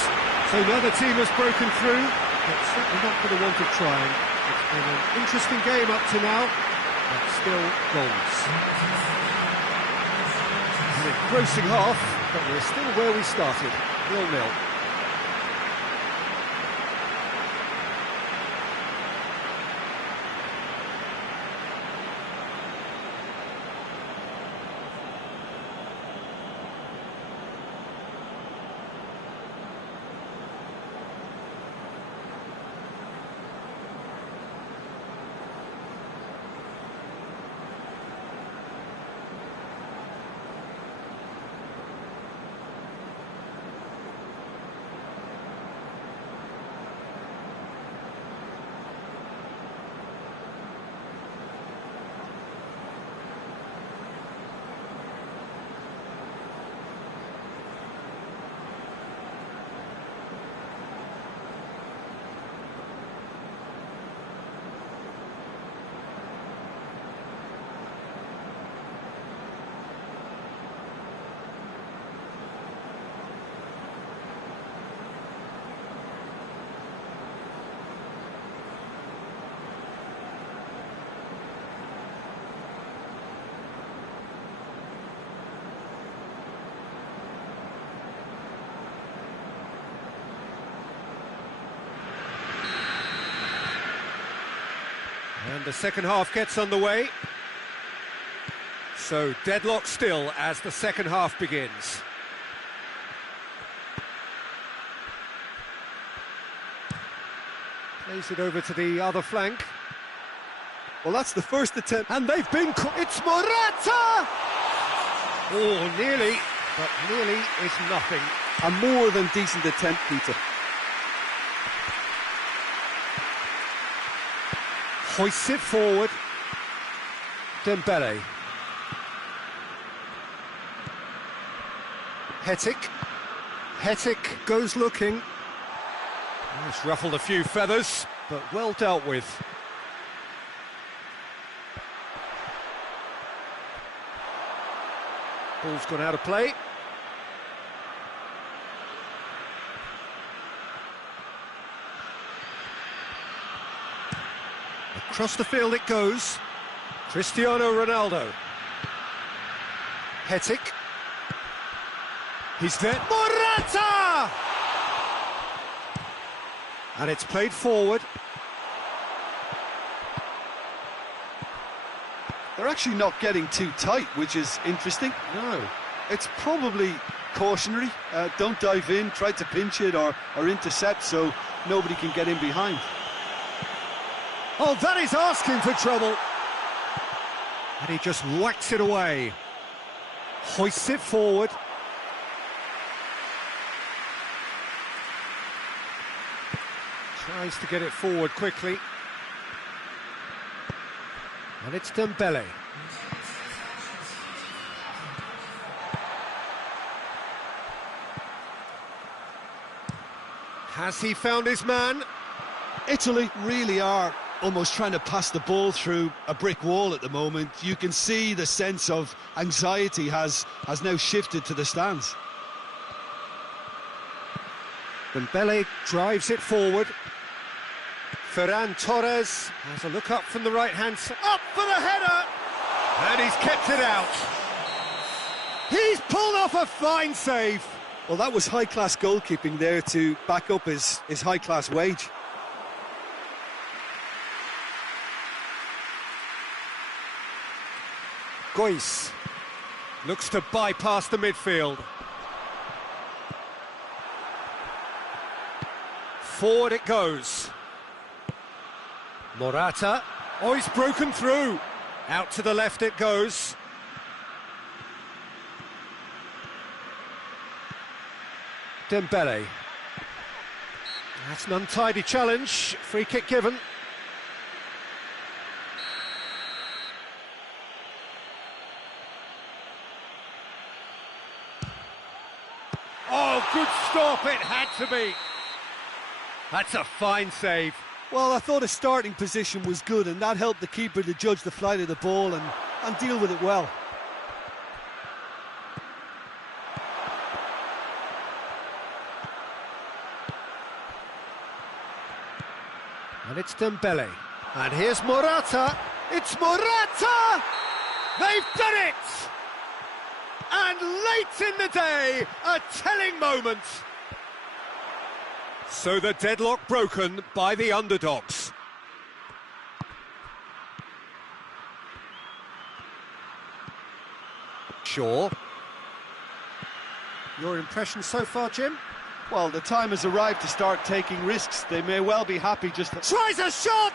So neither team has broken through, but certainly not for the want of trying. It's been an interesting game up to now, but still goals. An engrossing half, but we're still where we started, 0-0. And the second half gets underway. So deadlock still as the second half begins. Plays it over to the other flank. Well, that's the first attempt. And they've been... It's Morata! Oh, nearly, but nearly is nothing. A more than decent attempt, Peter. Hoists it forward. Dembele. Hetic. Hetic goes looking. It's ruffled a few feathers, but well dealt with. Ball's gone out of play. Across the field it goes. Cristiano Ronaldo. Hetic. He's there. Morata! And it's played forward. They're actually not getting too tight, which is interesting. No. It's probably cautionary. Don't dive in, try to pinch it or intercept so nobody can get in behind. Oh, that is asking for trouble. And he just whacks it away. Hoists it forward. Tries to get it forward quickly. And it's Dembele. Has he found his man? Italy really are almost trying to pass the ball through a brick wall at the moment. You can see the sense of anxiety has now shifted to the stands. Dembele drives it forward. Ferran Torres has a look up from the right-hand side. Up for the header! And he's kept it out. He's pulled off a fine save. Well, that was high-class goalkeeping there to back up his high-class wage. Gois looks to bypass the midfield. Forward it goes. Morata. Oh, he's broken through. Out to the left it goes. Dembele. That's an untidy challenge. Free kick given. Oh, good stop, it had to be. That's a fine save. Well, I thought his starting position was good, and that helped the keeper to judge the flight of the ball and deal with it well. And it's Dembele. And here's Morata. It's Morata! They've done it! And late in the day, a telling moment. So the deadlock broken by the underdogs. Shaw. Your impression so far, Jim? Well, the time has arrived to start taking risks. They may well be happy just to... Tries a shot!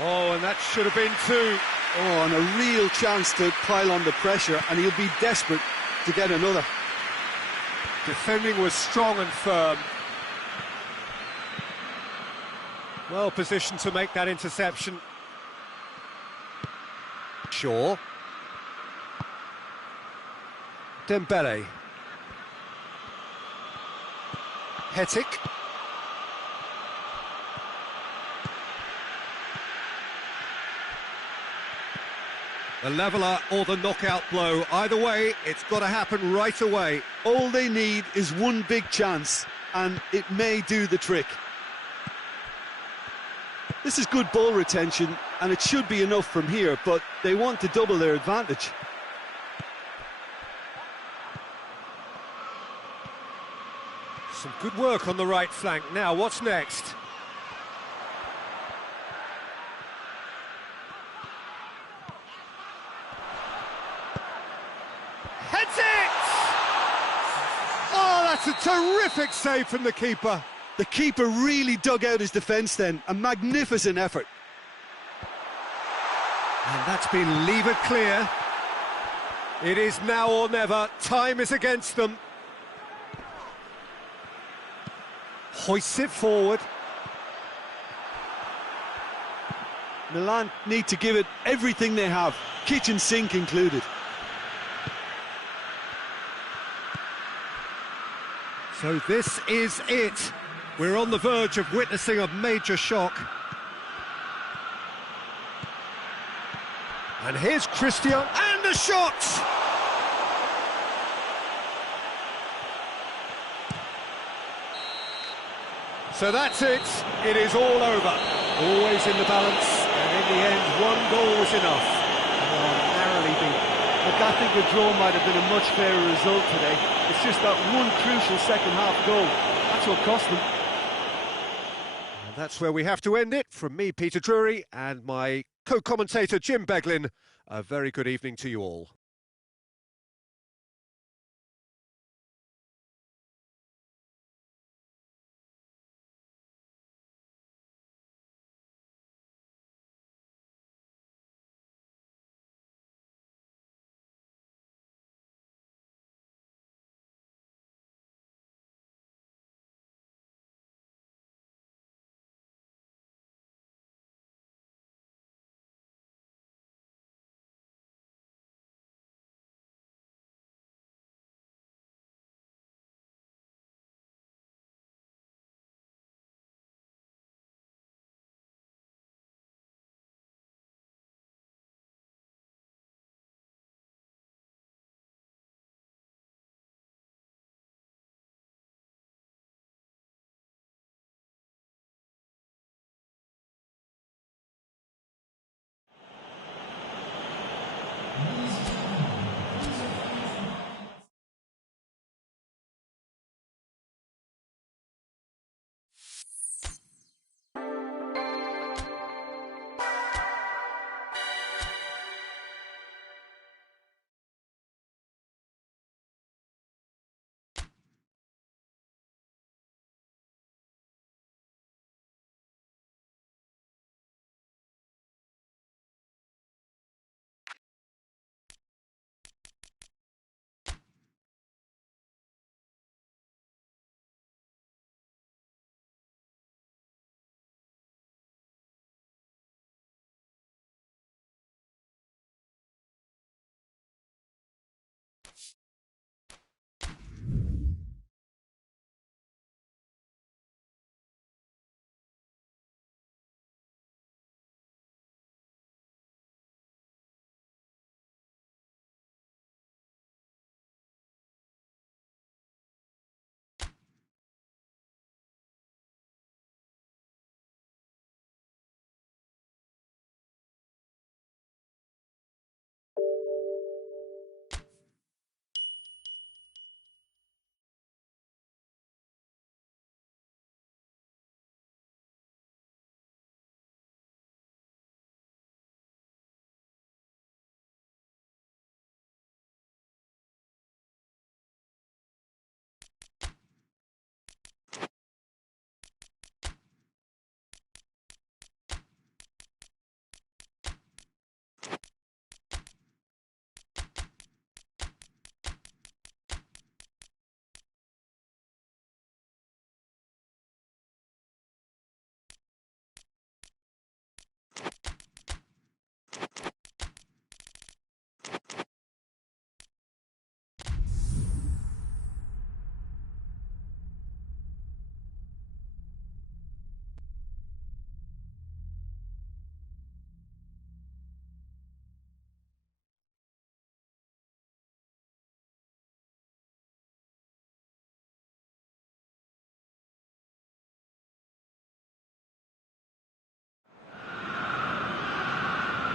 Oh, and that should have been two. Oh, and a real chance to pile on the pressure, and he'll be desperate to get another. Defending was strong and firm. Well positioned to make that interception. Shaw. Dembele. Hetic. The leveller or the knockout blow. Either way, it's got to happen right away. All they need is one big chance, and it may do the trick. This is good ball retention, and it should be enough from here, but they want to double their advantage. Some good work on the right flank. Now, what's next? Heads it! Oh, that's a terrific save from the keeper. The keeper really dug out his defence then. A magnificent effort. And that's been levered clear. It is now or never. Time is against them. Hoists it forward. Milan need to give it everything they have, kitchen sink included. So this is it. We're on the verge of witnessing a major shock. And here's Cristiano, and a shot! So that's it. It is all over. Always in the balance, and in the end, one goal was enough. Narrowly beaten. Look, I think a draw might have been a much fairer result today. It's just that one crucial second-half goal. That's what cost them. And that's where we have to end it. From me, Peter Drury, and my co-commentator, Jim Beglin, a very good evening to you all.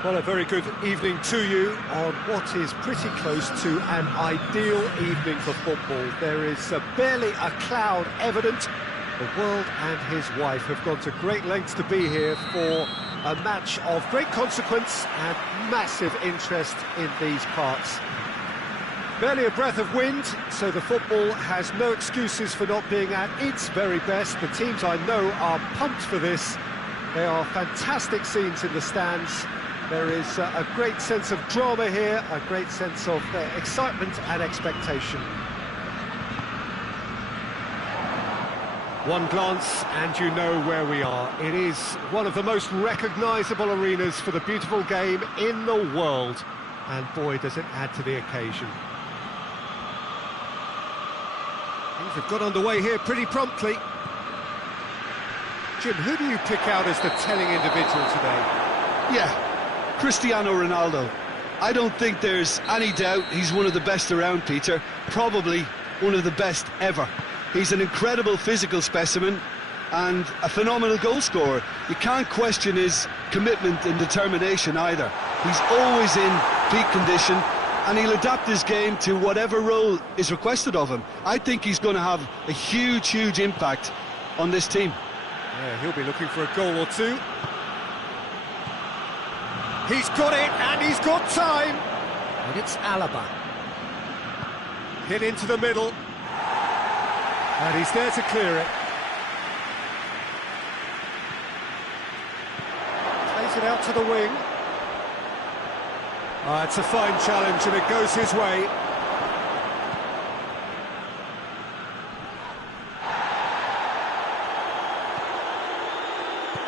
Well, a very good evening to you on what is pretty close to an ideal evening for football. There is barely a cloud evident. The world and his wife have gone to great lengths to be here for a match of great consequence and massive interest in these parts. Barely a breath of wind, so the football has no excuses for not being at its very best. The teams I know are pumped for this. There are fantastic scenes in the stands. There is a great sense of drama here, a great sense of excitement and expectation. One glance and you know where we are. It is one of the most recognisable arenas for the beautiful game in the world. And boy, does it add to the occasion. Things have got underway here pretty promptly. Jim, who do you pick out as the telling individual today? Yeah, Cristiano Ronaldo. I don't think there's any doubt he's one of the best around, Peter. Probably one of the best ever. He's an incredible physical specimen and a phenomenal goal scorer. You can't question his commitment and determination either. He's always in peak condition and he'll adapt his game to whatever role is requested of him. I think he's going to have a huge, huge impact on this team. Yeah, he'll be looking for a goal or two. He's got it, and he's got time. And it's Alaba. Hit into the middle. And he's there to clear it. Plays it out to the wing. It's a fine challenge, and it goes his way.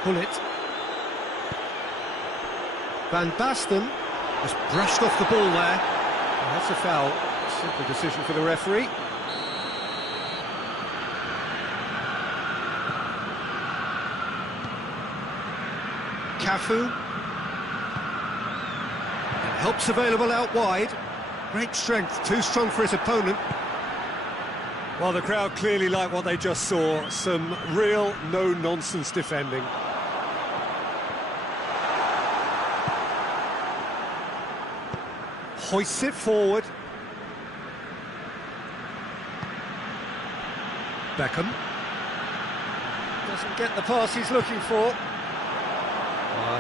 Bullet. Van Basten just brushed off the ball there. And that's a foul. Simple decision for the referee. Cafu. And help's available out wide. Great strength, too strong for his opponent. Well, the crowd clearly like what they just saw. Some real no-nonsense defending. Hoists it forward. Beckham. Doesn't get the pass he's looking for.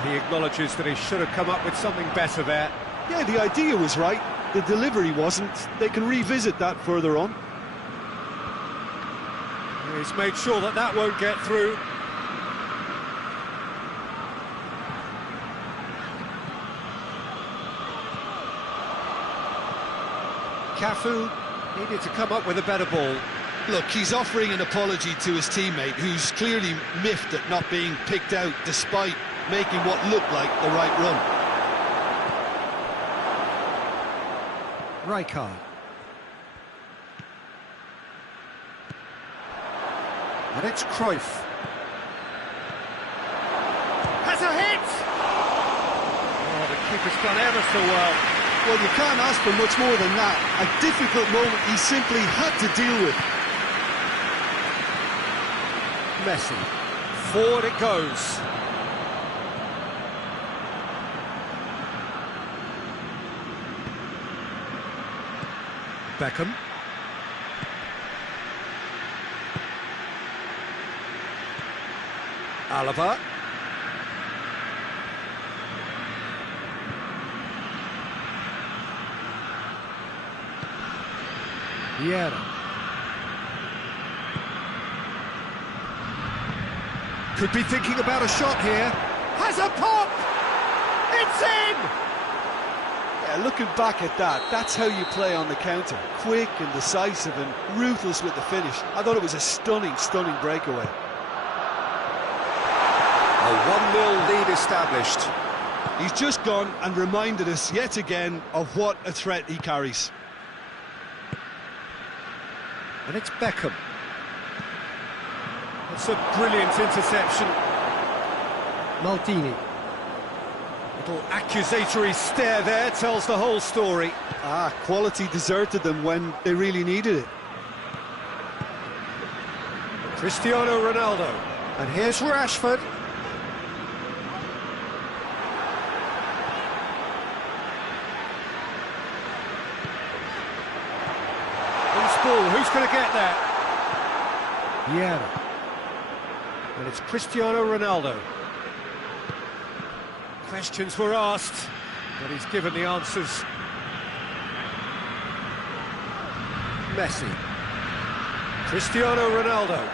He acknowledges that he should have come up with something better there. Yeah, the idea was right. The delivery wasn't. They can revisit that further on. He's made sure that that won't get through. Cafu needed to come up with a better ball. Look, he's offering an apology to his teammate, who's clearly miffed at not being picked out despite making what looked like the right run. Rijkaard. And it's Cruyff. Has a hit! Oh, the keeper's done ever so well. Well, you can't ask for much more than that. A difficult moment he simply had to deal with. Messi. Forward it goes. Beckham. Alaba. Vieira. Could be thinking about a shot here. Has a pop! It's in! Yeah, looking back at that, that's how you play on the counter. Quick and decisive and ruthless with the finish. I thought it was a stunning, stunning breakaway. A 1-0 lead established. He's just gone and reminded us yet again of what a threat he carries. And it's Beckham. It's a brilliant interception. Maldini. Little accusatory stare there tells the whole story. Quality deserted them when they really needed it. Cristiano Ronaldo. And here's Rashford. who's going to get there? Vieira. And it's Cristiano Ronaldo. Questions were asked, but he's given the answers. Messi. Cristiano Ronaldo.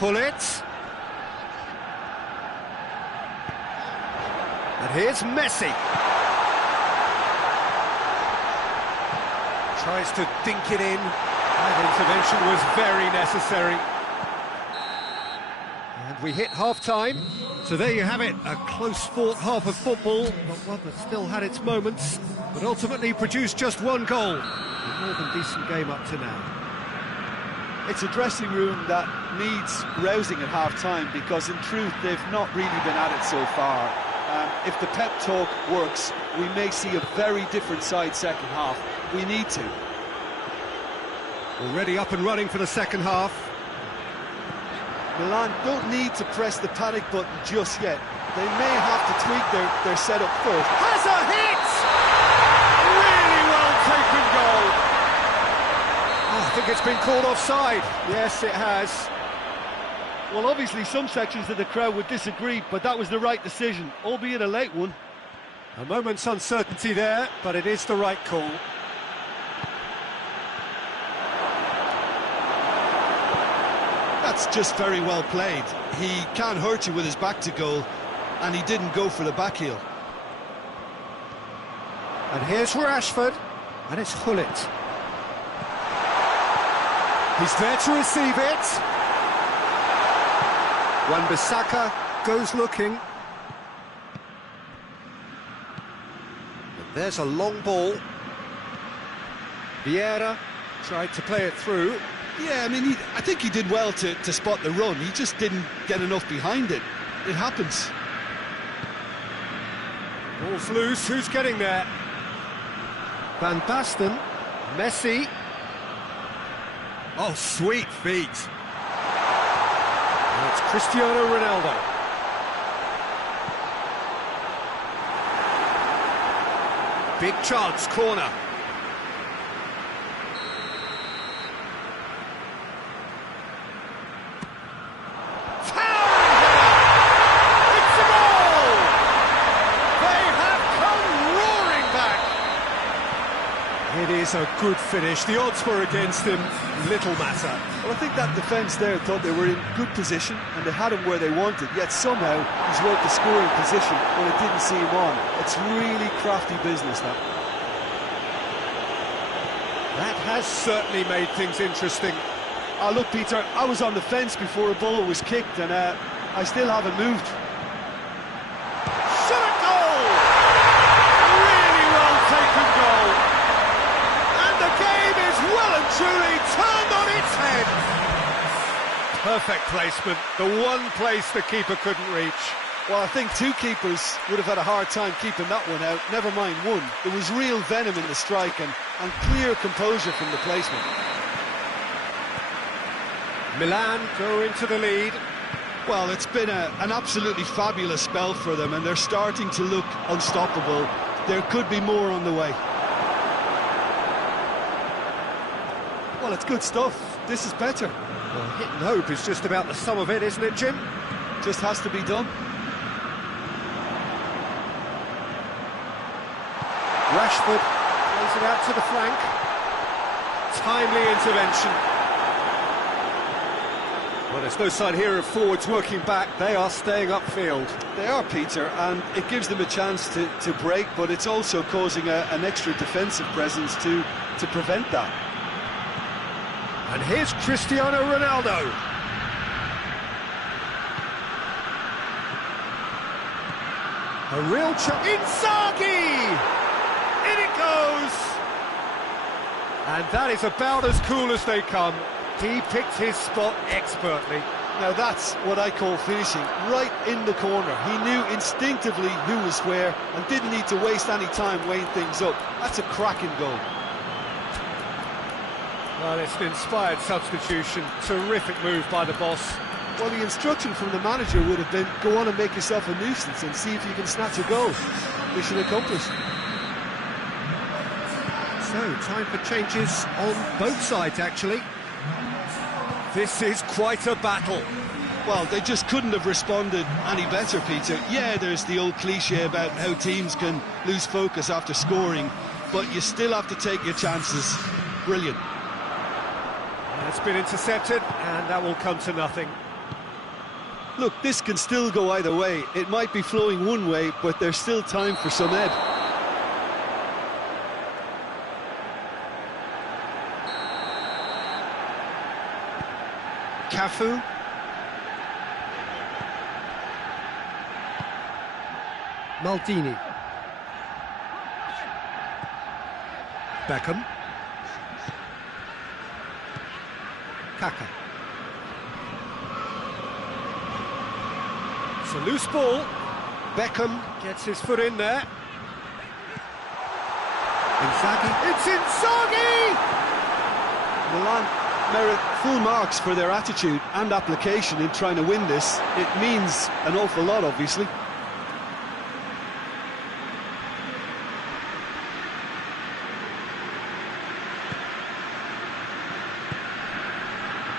Gullit. And here's Messi. Tries to dink it in. That intervention was very necessary. And we hit half-time. So there you have it, a close-fought half of football, but one that still had its moments, but ultimately produced just one goal. A more than decent game up to now. It's a dressing room that needs rousing at half-time, because in truth they've not really been at it so far. If the pep talk works, we may see a very different side second half. We need to. Already up and running for the second half. Milan don't need to press the panic button just yet. They may have to tweak their setup first. Has a hit! Really well taken goal. Oh, I think it's been called offside. Yes, it has. Well, obviously some sections of the crowd would disagree, but that was the right decision, albeit a late one. A moment's uncertainty there, but it is the right call. That's just very well played. He can't hurt you with his back to goal, and he didn't go for the back heel. And here's Rashford, and it's Gullit. He's there to receive it. Wan-Bissaka goes looking. And there's a long ball. Vieira tried to play it through. Yeah, I mean, I think he did well to spot the run. He just didn't get enough behind it. It happens. Ball's loose, who's getting there? Van Basten, Messi. Oh, sweet feet. And it's Cristiano Ronaldo. Big chance, corner. It is a good finish. The odds were against him, little matter. Well, I think that defence there thought they were in good position and they had him where they wanted, yet somehow he's worked the scoring position when it didn't see him on. It's really crafty business, that. That has certainly made things interesting. Oh, look, Peter, I was on the fence before a ball was kicked and I still haven't moved. Shot at goal! Really well taken goal. The game is well and truly turned on its head. Perfect placement, the one place the keeper couldn't reach. Well, I think two keepers would have had a hard time keeping that one out, never mind one. There was real venom in the strike and clear composure from the placement. Milan go into the lead. Well, it's been an absolutely fabulous spell for them and they're starting to look unstoppable. There could be more on the way. Well, it's good stuff. This is better. Well, hit and hope is just about the sum of it, isn't it, Jim? Just has to be done. Rashford plays it out to the flank. Timely intervention. Well, there's no sign here of forwards working back. They are staying upfield. They are, Peter, and it gives them a chance to break, but it's also causing an extra defensive presence to prevent that. And here's Cristiano Ronaldo. A real chance. Inzaghi! In it goes! And that is about as cool as they come. He picked his spot expertly. Now that's what I call finishing, right in the corner. He knew instinctively who was where and didn't need to waste any time weighing things up. That's a cracking goal. Well, it's an inspired substitution. Terrific move by the boss. Well, the instruction from the manager would have been, go on and make yourself a nuisance and see if you can snatch a goal. mission accomplished. So, time for changes on both sides, actually. This is quite a battle. Well, they just couldn't have responded any better, Peter. Yeah, there's the old cliche about how teams can lose focus after scoring, but you still have to take your chances. Brilliant. It's been intercepted, and that will come to nothing. Look, this can still go either way. It might be flowing one way, but there's still time for some ebb. Cafu. Maldini. Beckham. Kaka. It's a loose ball. Beckham gets his foot in there. Inzaghi. It's Inzaghi! Milan merit full marks for their attitude and application in trying to win this. It means an awful lot, obviously.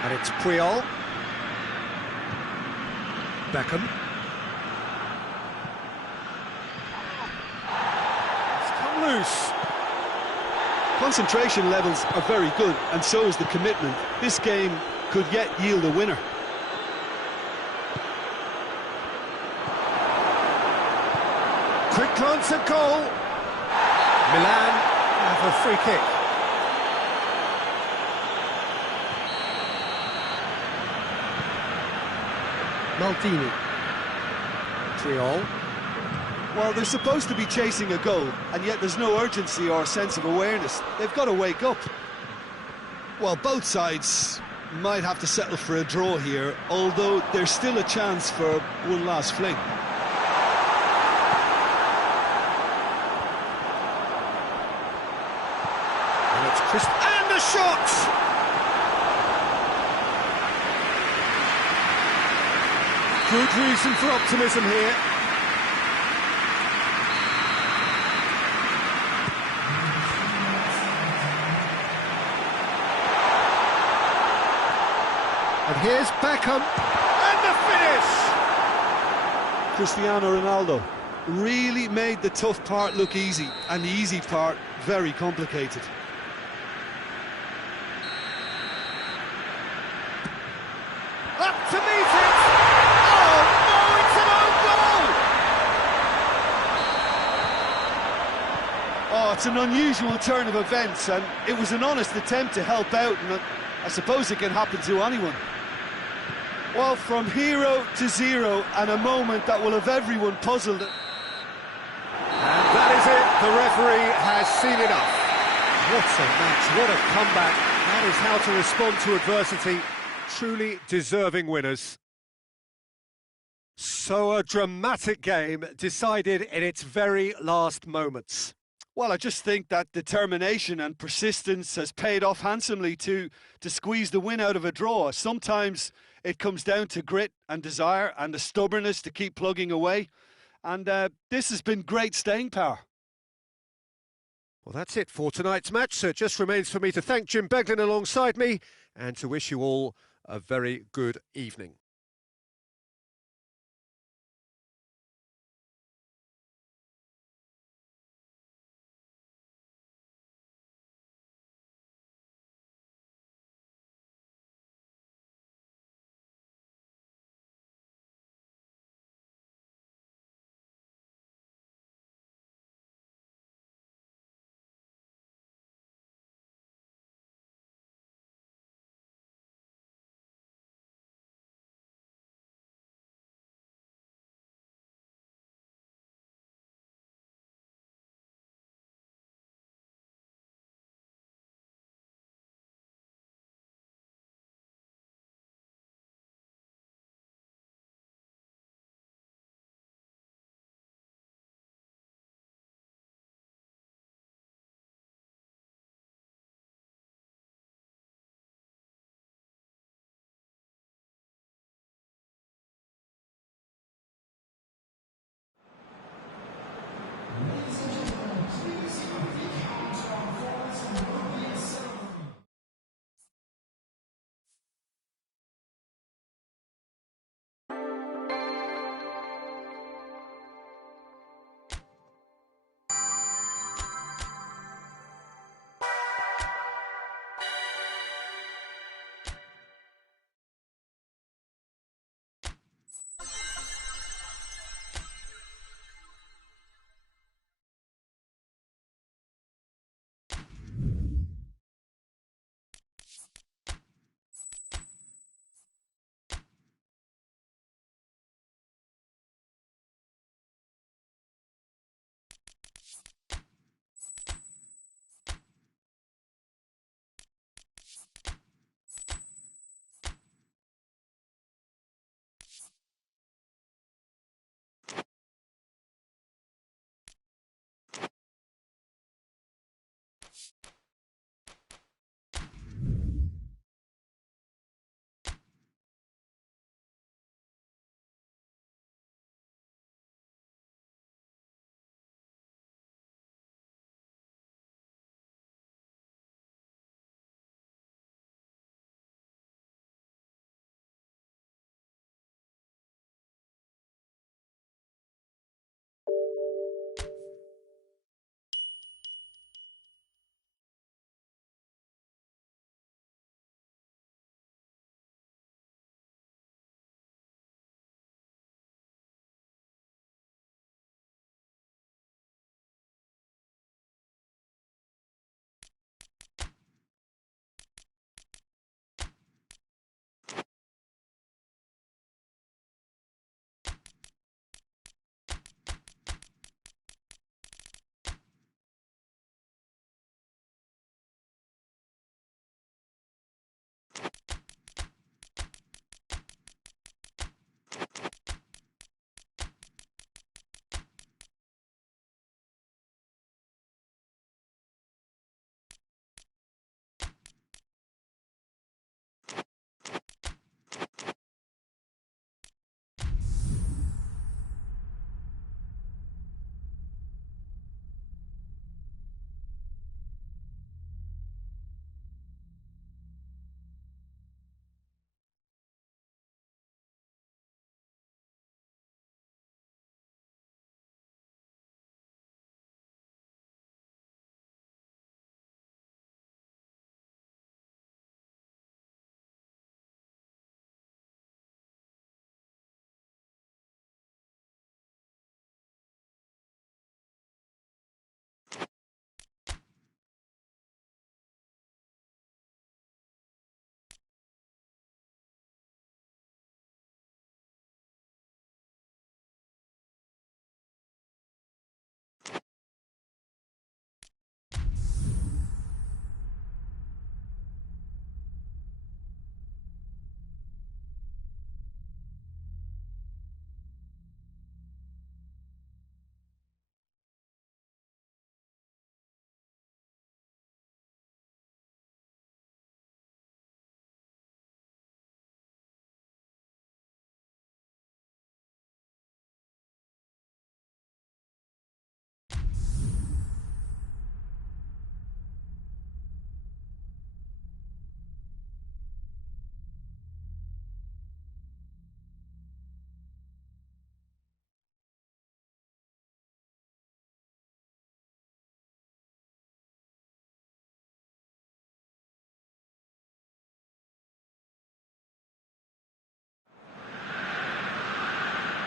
And it's Puyol. Beckham. It's come loose. Concentration levels are very good, and so is the commitment. This game could yet yield a winner. Quick glance at goal. Milan have a free kick. Maldini. Puyol. Well, they're supposed to be chasing a goal, and yet there's no urgency or sense of awareness. They've got to wake up. Well, both sides might have to settle for a draw here, although there's still a chance for one last fling. And it's Chris... And the shot! Good reason for optimism here. And here's Beckham, and the finish! Cristiano Ronaldo really made the tough part look easy, and the easy part very complicated. Up to meet it! Oh no, it's an own goal! Oh, it's an unusual turn of events, and it was an honest attempt to help out, and I suppose it can happen to anyone. Well, from hero to zero, and a moment that will have everyone puzzled. And that is it, the referee has seen enough. What a match, what a comeback. That is how to respond to adversity. Truly deserving winners. So a dramatic game decided in its very last moments. Well, I just think that determination and persistence has paid off handsomely to squeeze the win out of a draw. Sometimes it comes down to grit and desire and the stubbornness to keep plugging away. And this has been great staying power. Well, that's it for tonight's match. So it just remains for me to thank Jim Beglin alongside me and to wish you all a very good evening.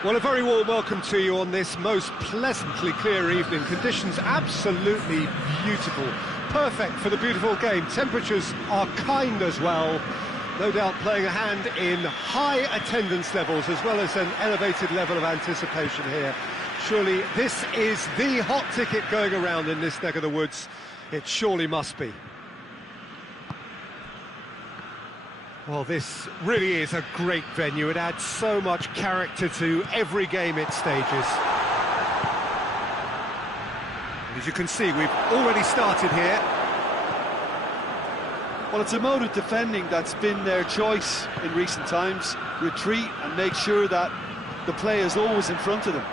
Well, a very warm welcome to you on this most pleasantly clear evening. Conditions absolutely beautiful. Perfect for the beautiful game. Temperatures are kind as well. No doubt playing a hand in high attendance levels as well as an elevated level of anticipation here. Surely this is the hot ticket going around in this neck of the woods. It surely must be. Well, this really is a great venue. It adds so much character to every game it stages. As you can see, we've already started here. Well, it's a mode of defending that's been their choice in recent times. Retreat and make sure that the play is always in front of them.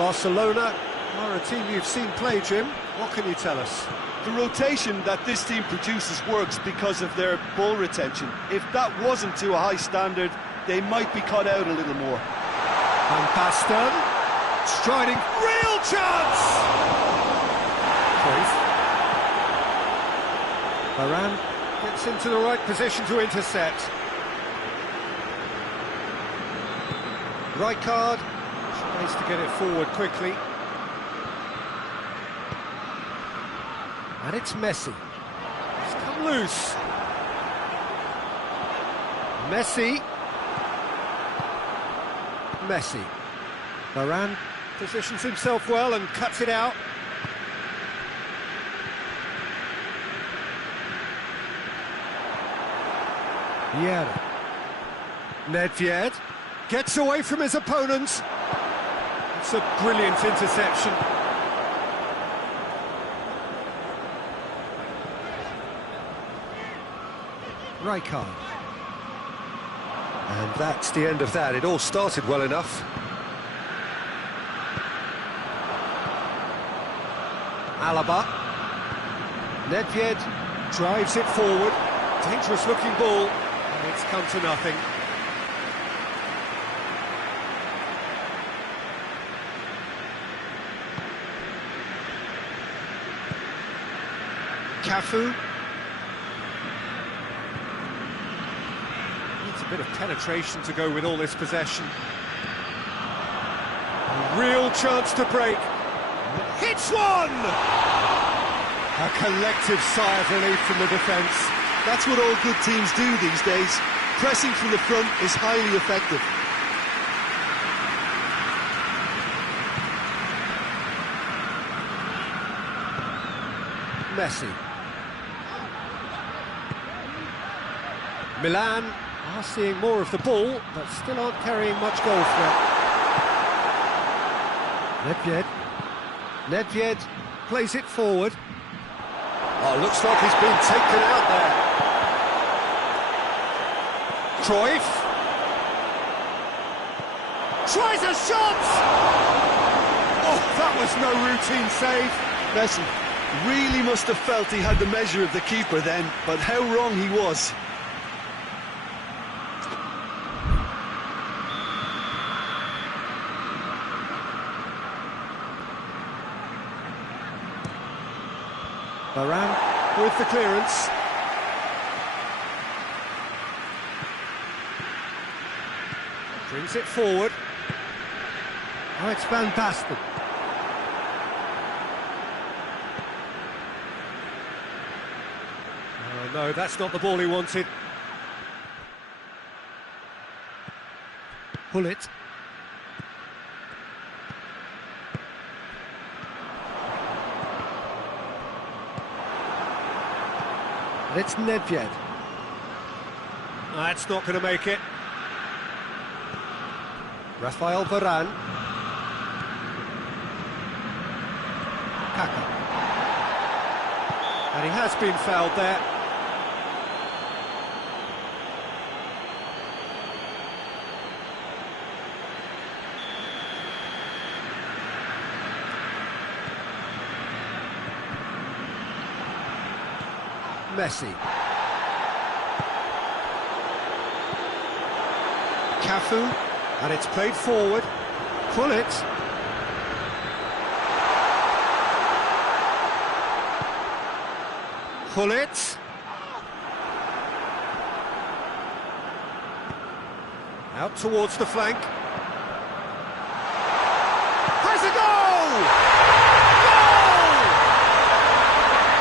Barcelona are a team you've seen play, Jim. What can you tell us? The rotation that this team produces works because of their ball retention. If that wasn't to a high standard, they might be cut out a little more. Van Basten, striding, real chance! Varane gets into the right position to intercept. Rijkaard tries to get it forward quickly. And it's Messi. He's come loose. Messi. Varane positions himself well and cuts it out. Vieira. Nedved gets away from his opponents. It's a brilliant interception. Rijkaard. And that's the end of that. It all started well enough. Alaba. Nedved drives it forward. Dangerous looking ball. And it's come to nothing. Cafu. Needs a bit of penetration to go with all this possession. A real chance to break. Hits one! A collective sigh of relief from the defence. That's what all good teams do these days. Pressing from the front is highly effective. Messi. Milan are seeing more of the ball, but still aren't carrying much goal threat. Nedved plays it forward. Oh, looks like he's been taken out there. Cruyff tries a shot! Oh, that was no routine save. Messi really must have felt he had the measure of the keeper then, but how wrong he was. Varane with the clearance. Brings it forward. Oh, it's Van Basten. Oh no, that's not the ball he wanted. Gullit. And it's Nedved. That's not going to make it. Rafael Varane. Kaka. And he has been fouled there. Messi. Cafu, and it's played forward. Gullit. Gullit. Out towards the flank. Has a goal!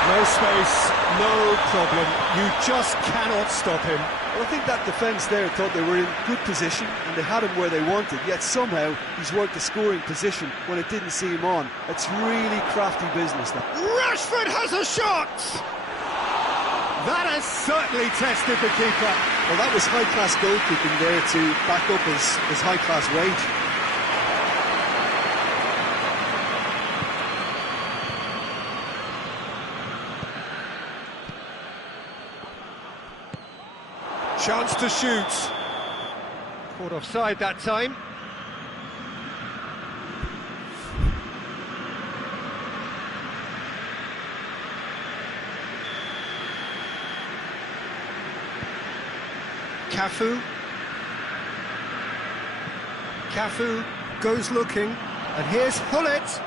No space, no problem. You just cannot stop him. Well, I think that defence there thought they were in good position and they had him where they wanted, yet somehow he's worked the scoring position when it didn't see him on. It's really crafty business. That Rashford has a shot! That has certainly tested the keeper. Well, that was high-class goalkeeping there to back up his high-class wage. Chance to shoot. Caught offside that time. Cafu. Cafu goes looking, and here's Gullit.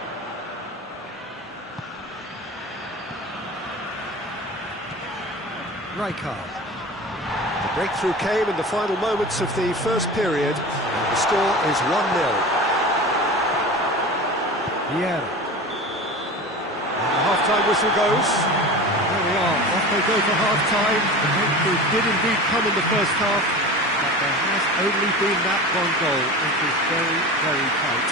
Rijkaard. The breakthrough came in the final moments of the first period, and the score is 1-0. Vieira. And the half-time whistle goes. There we are, off they go for half-time. The breakthrough did indeed come in the first half, but there has only been that one goal. It is very, very tight.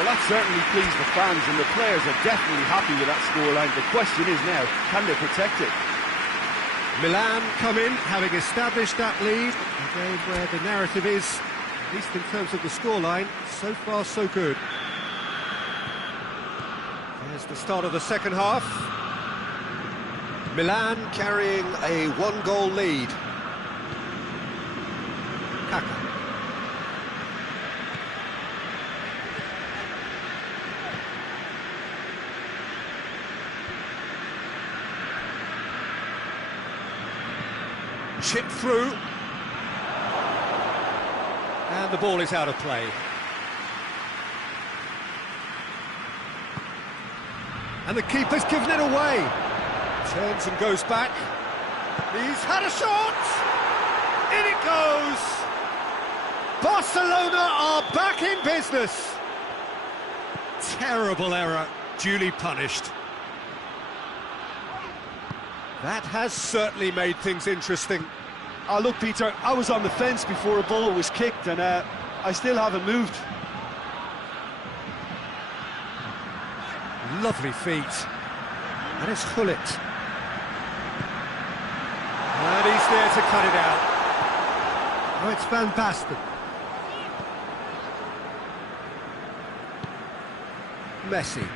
Well, that certainly pleased the fans, and the players are definitely happy with that scoreline. The question is now, can they protect it? Milan come in, having established that lead. A game where the narrative is, at least in terms of the scoreline, so far so good. There's the start of the second half. Milan carrying a one-goal lead. Kaka. Chip through. And the ball is out of play. And the keeper's given it away. Turns and goes back. He's had a shot! In it goes! Barcelona are back in business! Terrible error, duly punished. That has certainly made things interesting. Oh, look, Peter, I was on the fence before a ball was kicked, and I still haven't moved. Lovely feet. And it's Hullet. And he's there to cut it out. Oh, it's Van Basten. Messi.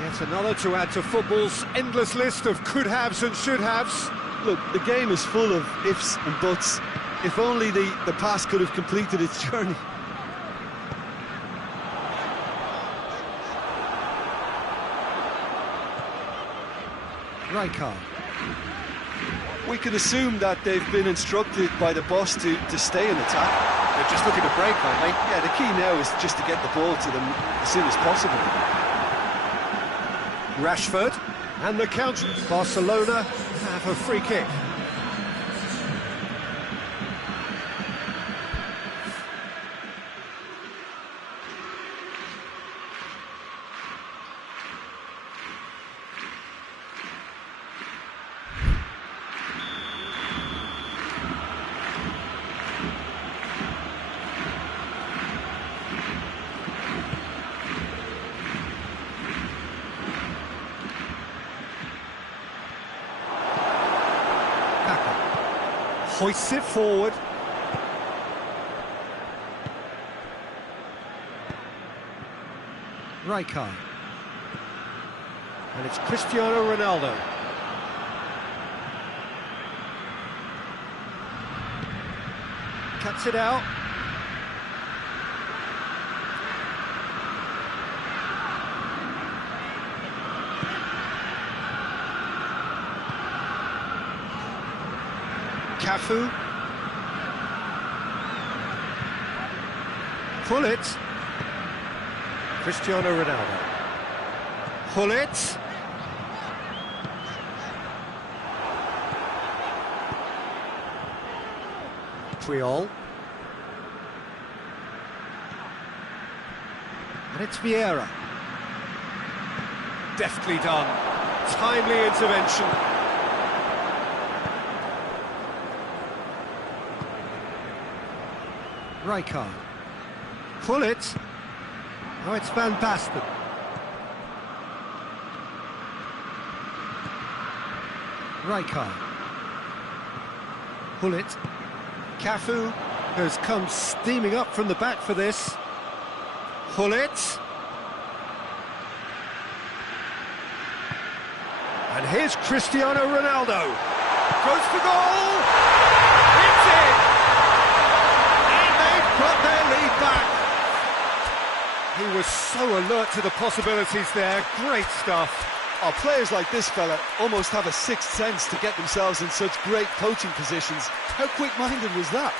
Yet another to add to football's endless list of could-haves and should-haves. Look, the game is full of ifs and buts. If only the pass could have completed its journey. Rijkaard. We can assume that they've been instructed by the boss to stay in attack. They're just looking to break, aren't they? Yeah, the key now is just to get the ball to them as soon as possible. Rashford, and the counter. Barcelona have a free kick. Hoists it forward. Rijkaard. And it's Cristiano Ronaldo. Cuts it out. Cafu. Hullet. Cristiano Ronaldo. Hullet. Puyol. And it's Vieira. Deftly done. Timely intervention. Rijkaard. Hullet. Oh, it's Van Basten. Rijkaard. Hullet. Cafu has come steaming up from the back for this. Hullet. And here's Cristiano Ronaldo. Goes for goal. It's in. And they've got their lead back. He was so alert to the possibilities there. Great stuff. Oh, players like this fella almost have a sixth sense to get themselves in such great coaching positions. How quick-minded was that?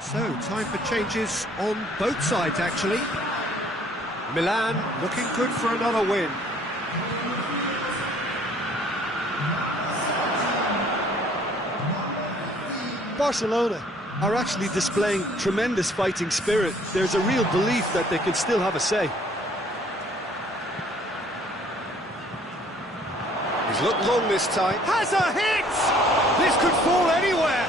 So, time for changes on both sides, actually. Milan looking good for another win. Barcelona are actually displaying tremendous fighting spirit. There's a real belief that they can still have a say. He's looked long this time. Has a hit! This could fall anywhere.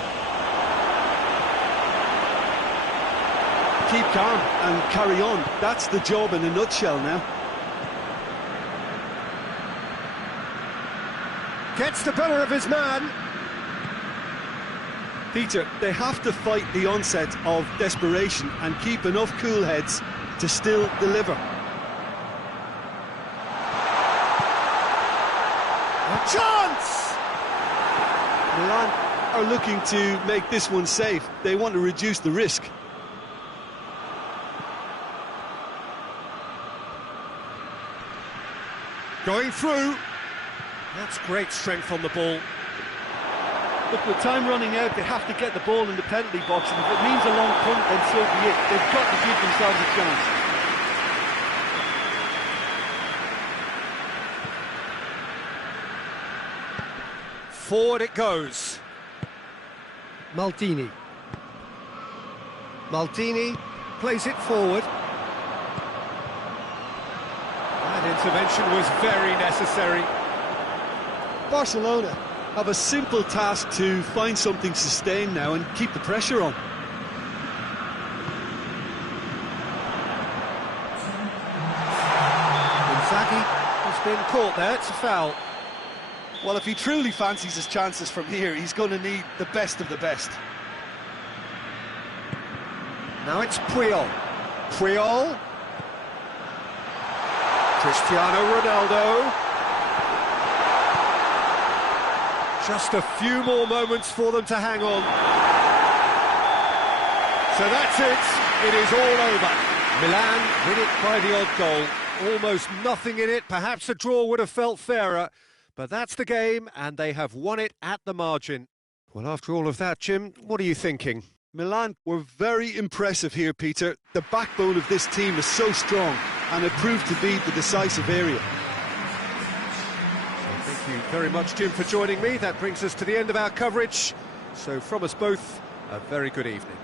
Keep calm and carry on. That's the job in a nutshell now. Gets the better of his man. Peter, they have to fight the onset of desperation and keep enough cool heads to still deliver. A chance! Milan are looking to make this one safe. They want to reduce the risk. Going through. That's great strength on the ball. Look, with time running out, they have to get the ball in the penalty box, and if it means a long punt, then so be it. They've got to give themselves a chance. Forward it goes. Maldini. Maldini plays it forward. That intervention was very necessary. Barcelona have a simple task to find something sustained now and keep the pressure on. Inzaghi has been caught there, it's a foul. Well, if he truly fancies his chances from here, he's going to need the best of the best. Now it's Puyol. Puyol. Cristiano Ronaldo. Just a few more moments for them to hang on. So that's it. It is all over. Milan win it by the odd goal. Almost nothing in it. Perhaps a draw would have felt fairer. But that's the game, and they have won it at the margin. Well, after all of that, Jim, what are you thinking? Milan were very impressive here, Peter. The backbone of this team is so strong, and it proved to be the decisive area. Thank you very much, Jim, for joining me. That brings us to the end of our coverage. So from us both, a very good evening.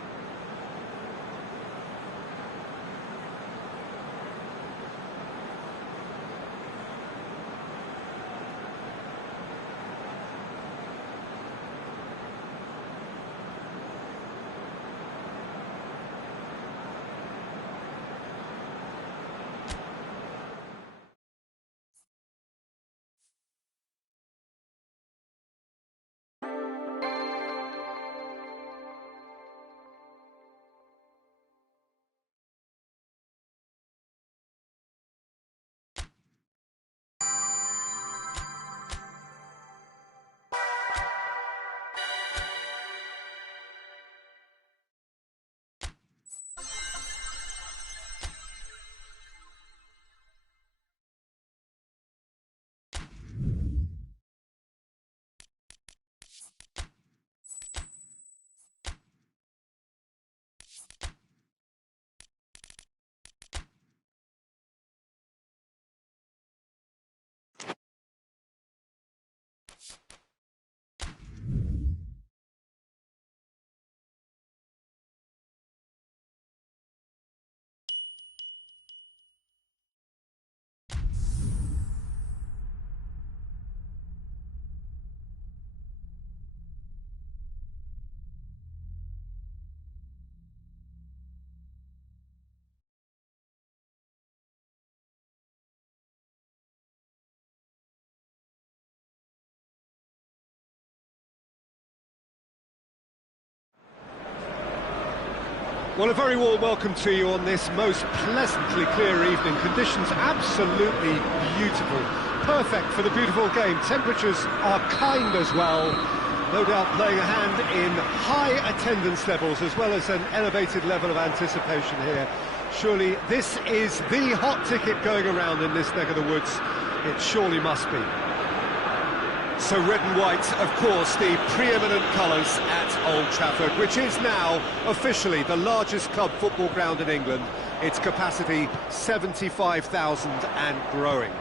Well, a very warm welcome to you on this most pleasantly clear evening. Conditions absolutely beautiful. Perfect for the beautiful game. Temperatures are kind as well. No doubt playing a hand in high attendance levels as well as an elevated level of anticipation here. Surely this is the hot ticket going around in this neck of the woods. It surely must be. So red and white, of course, the preeminent colours at Old Trafford, which is now officially the largest club football ground in England. Its capacity 75,000 and growing.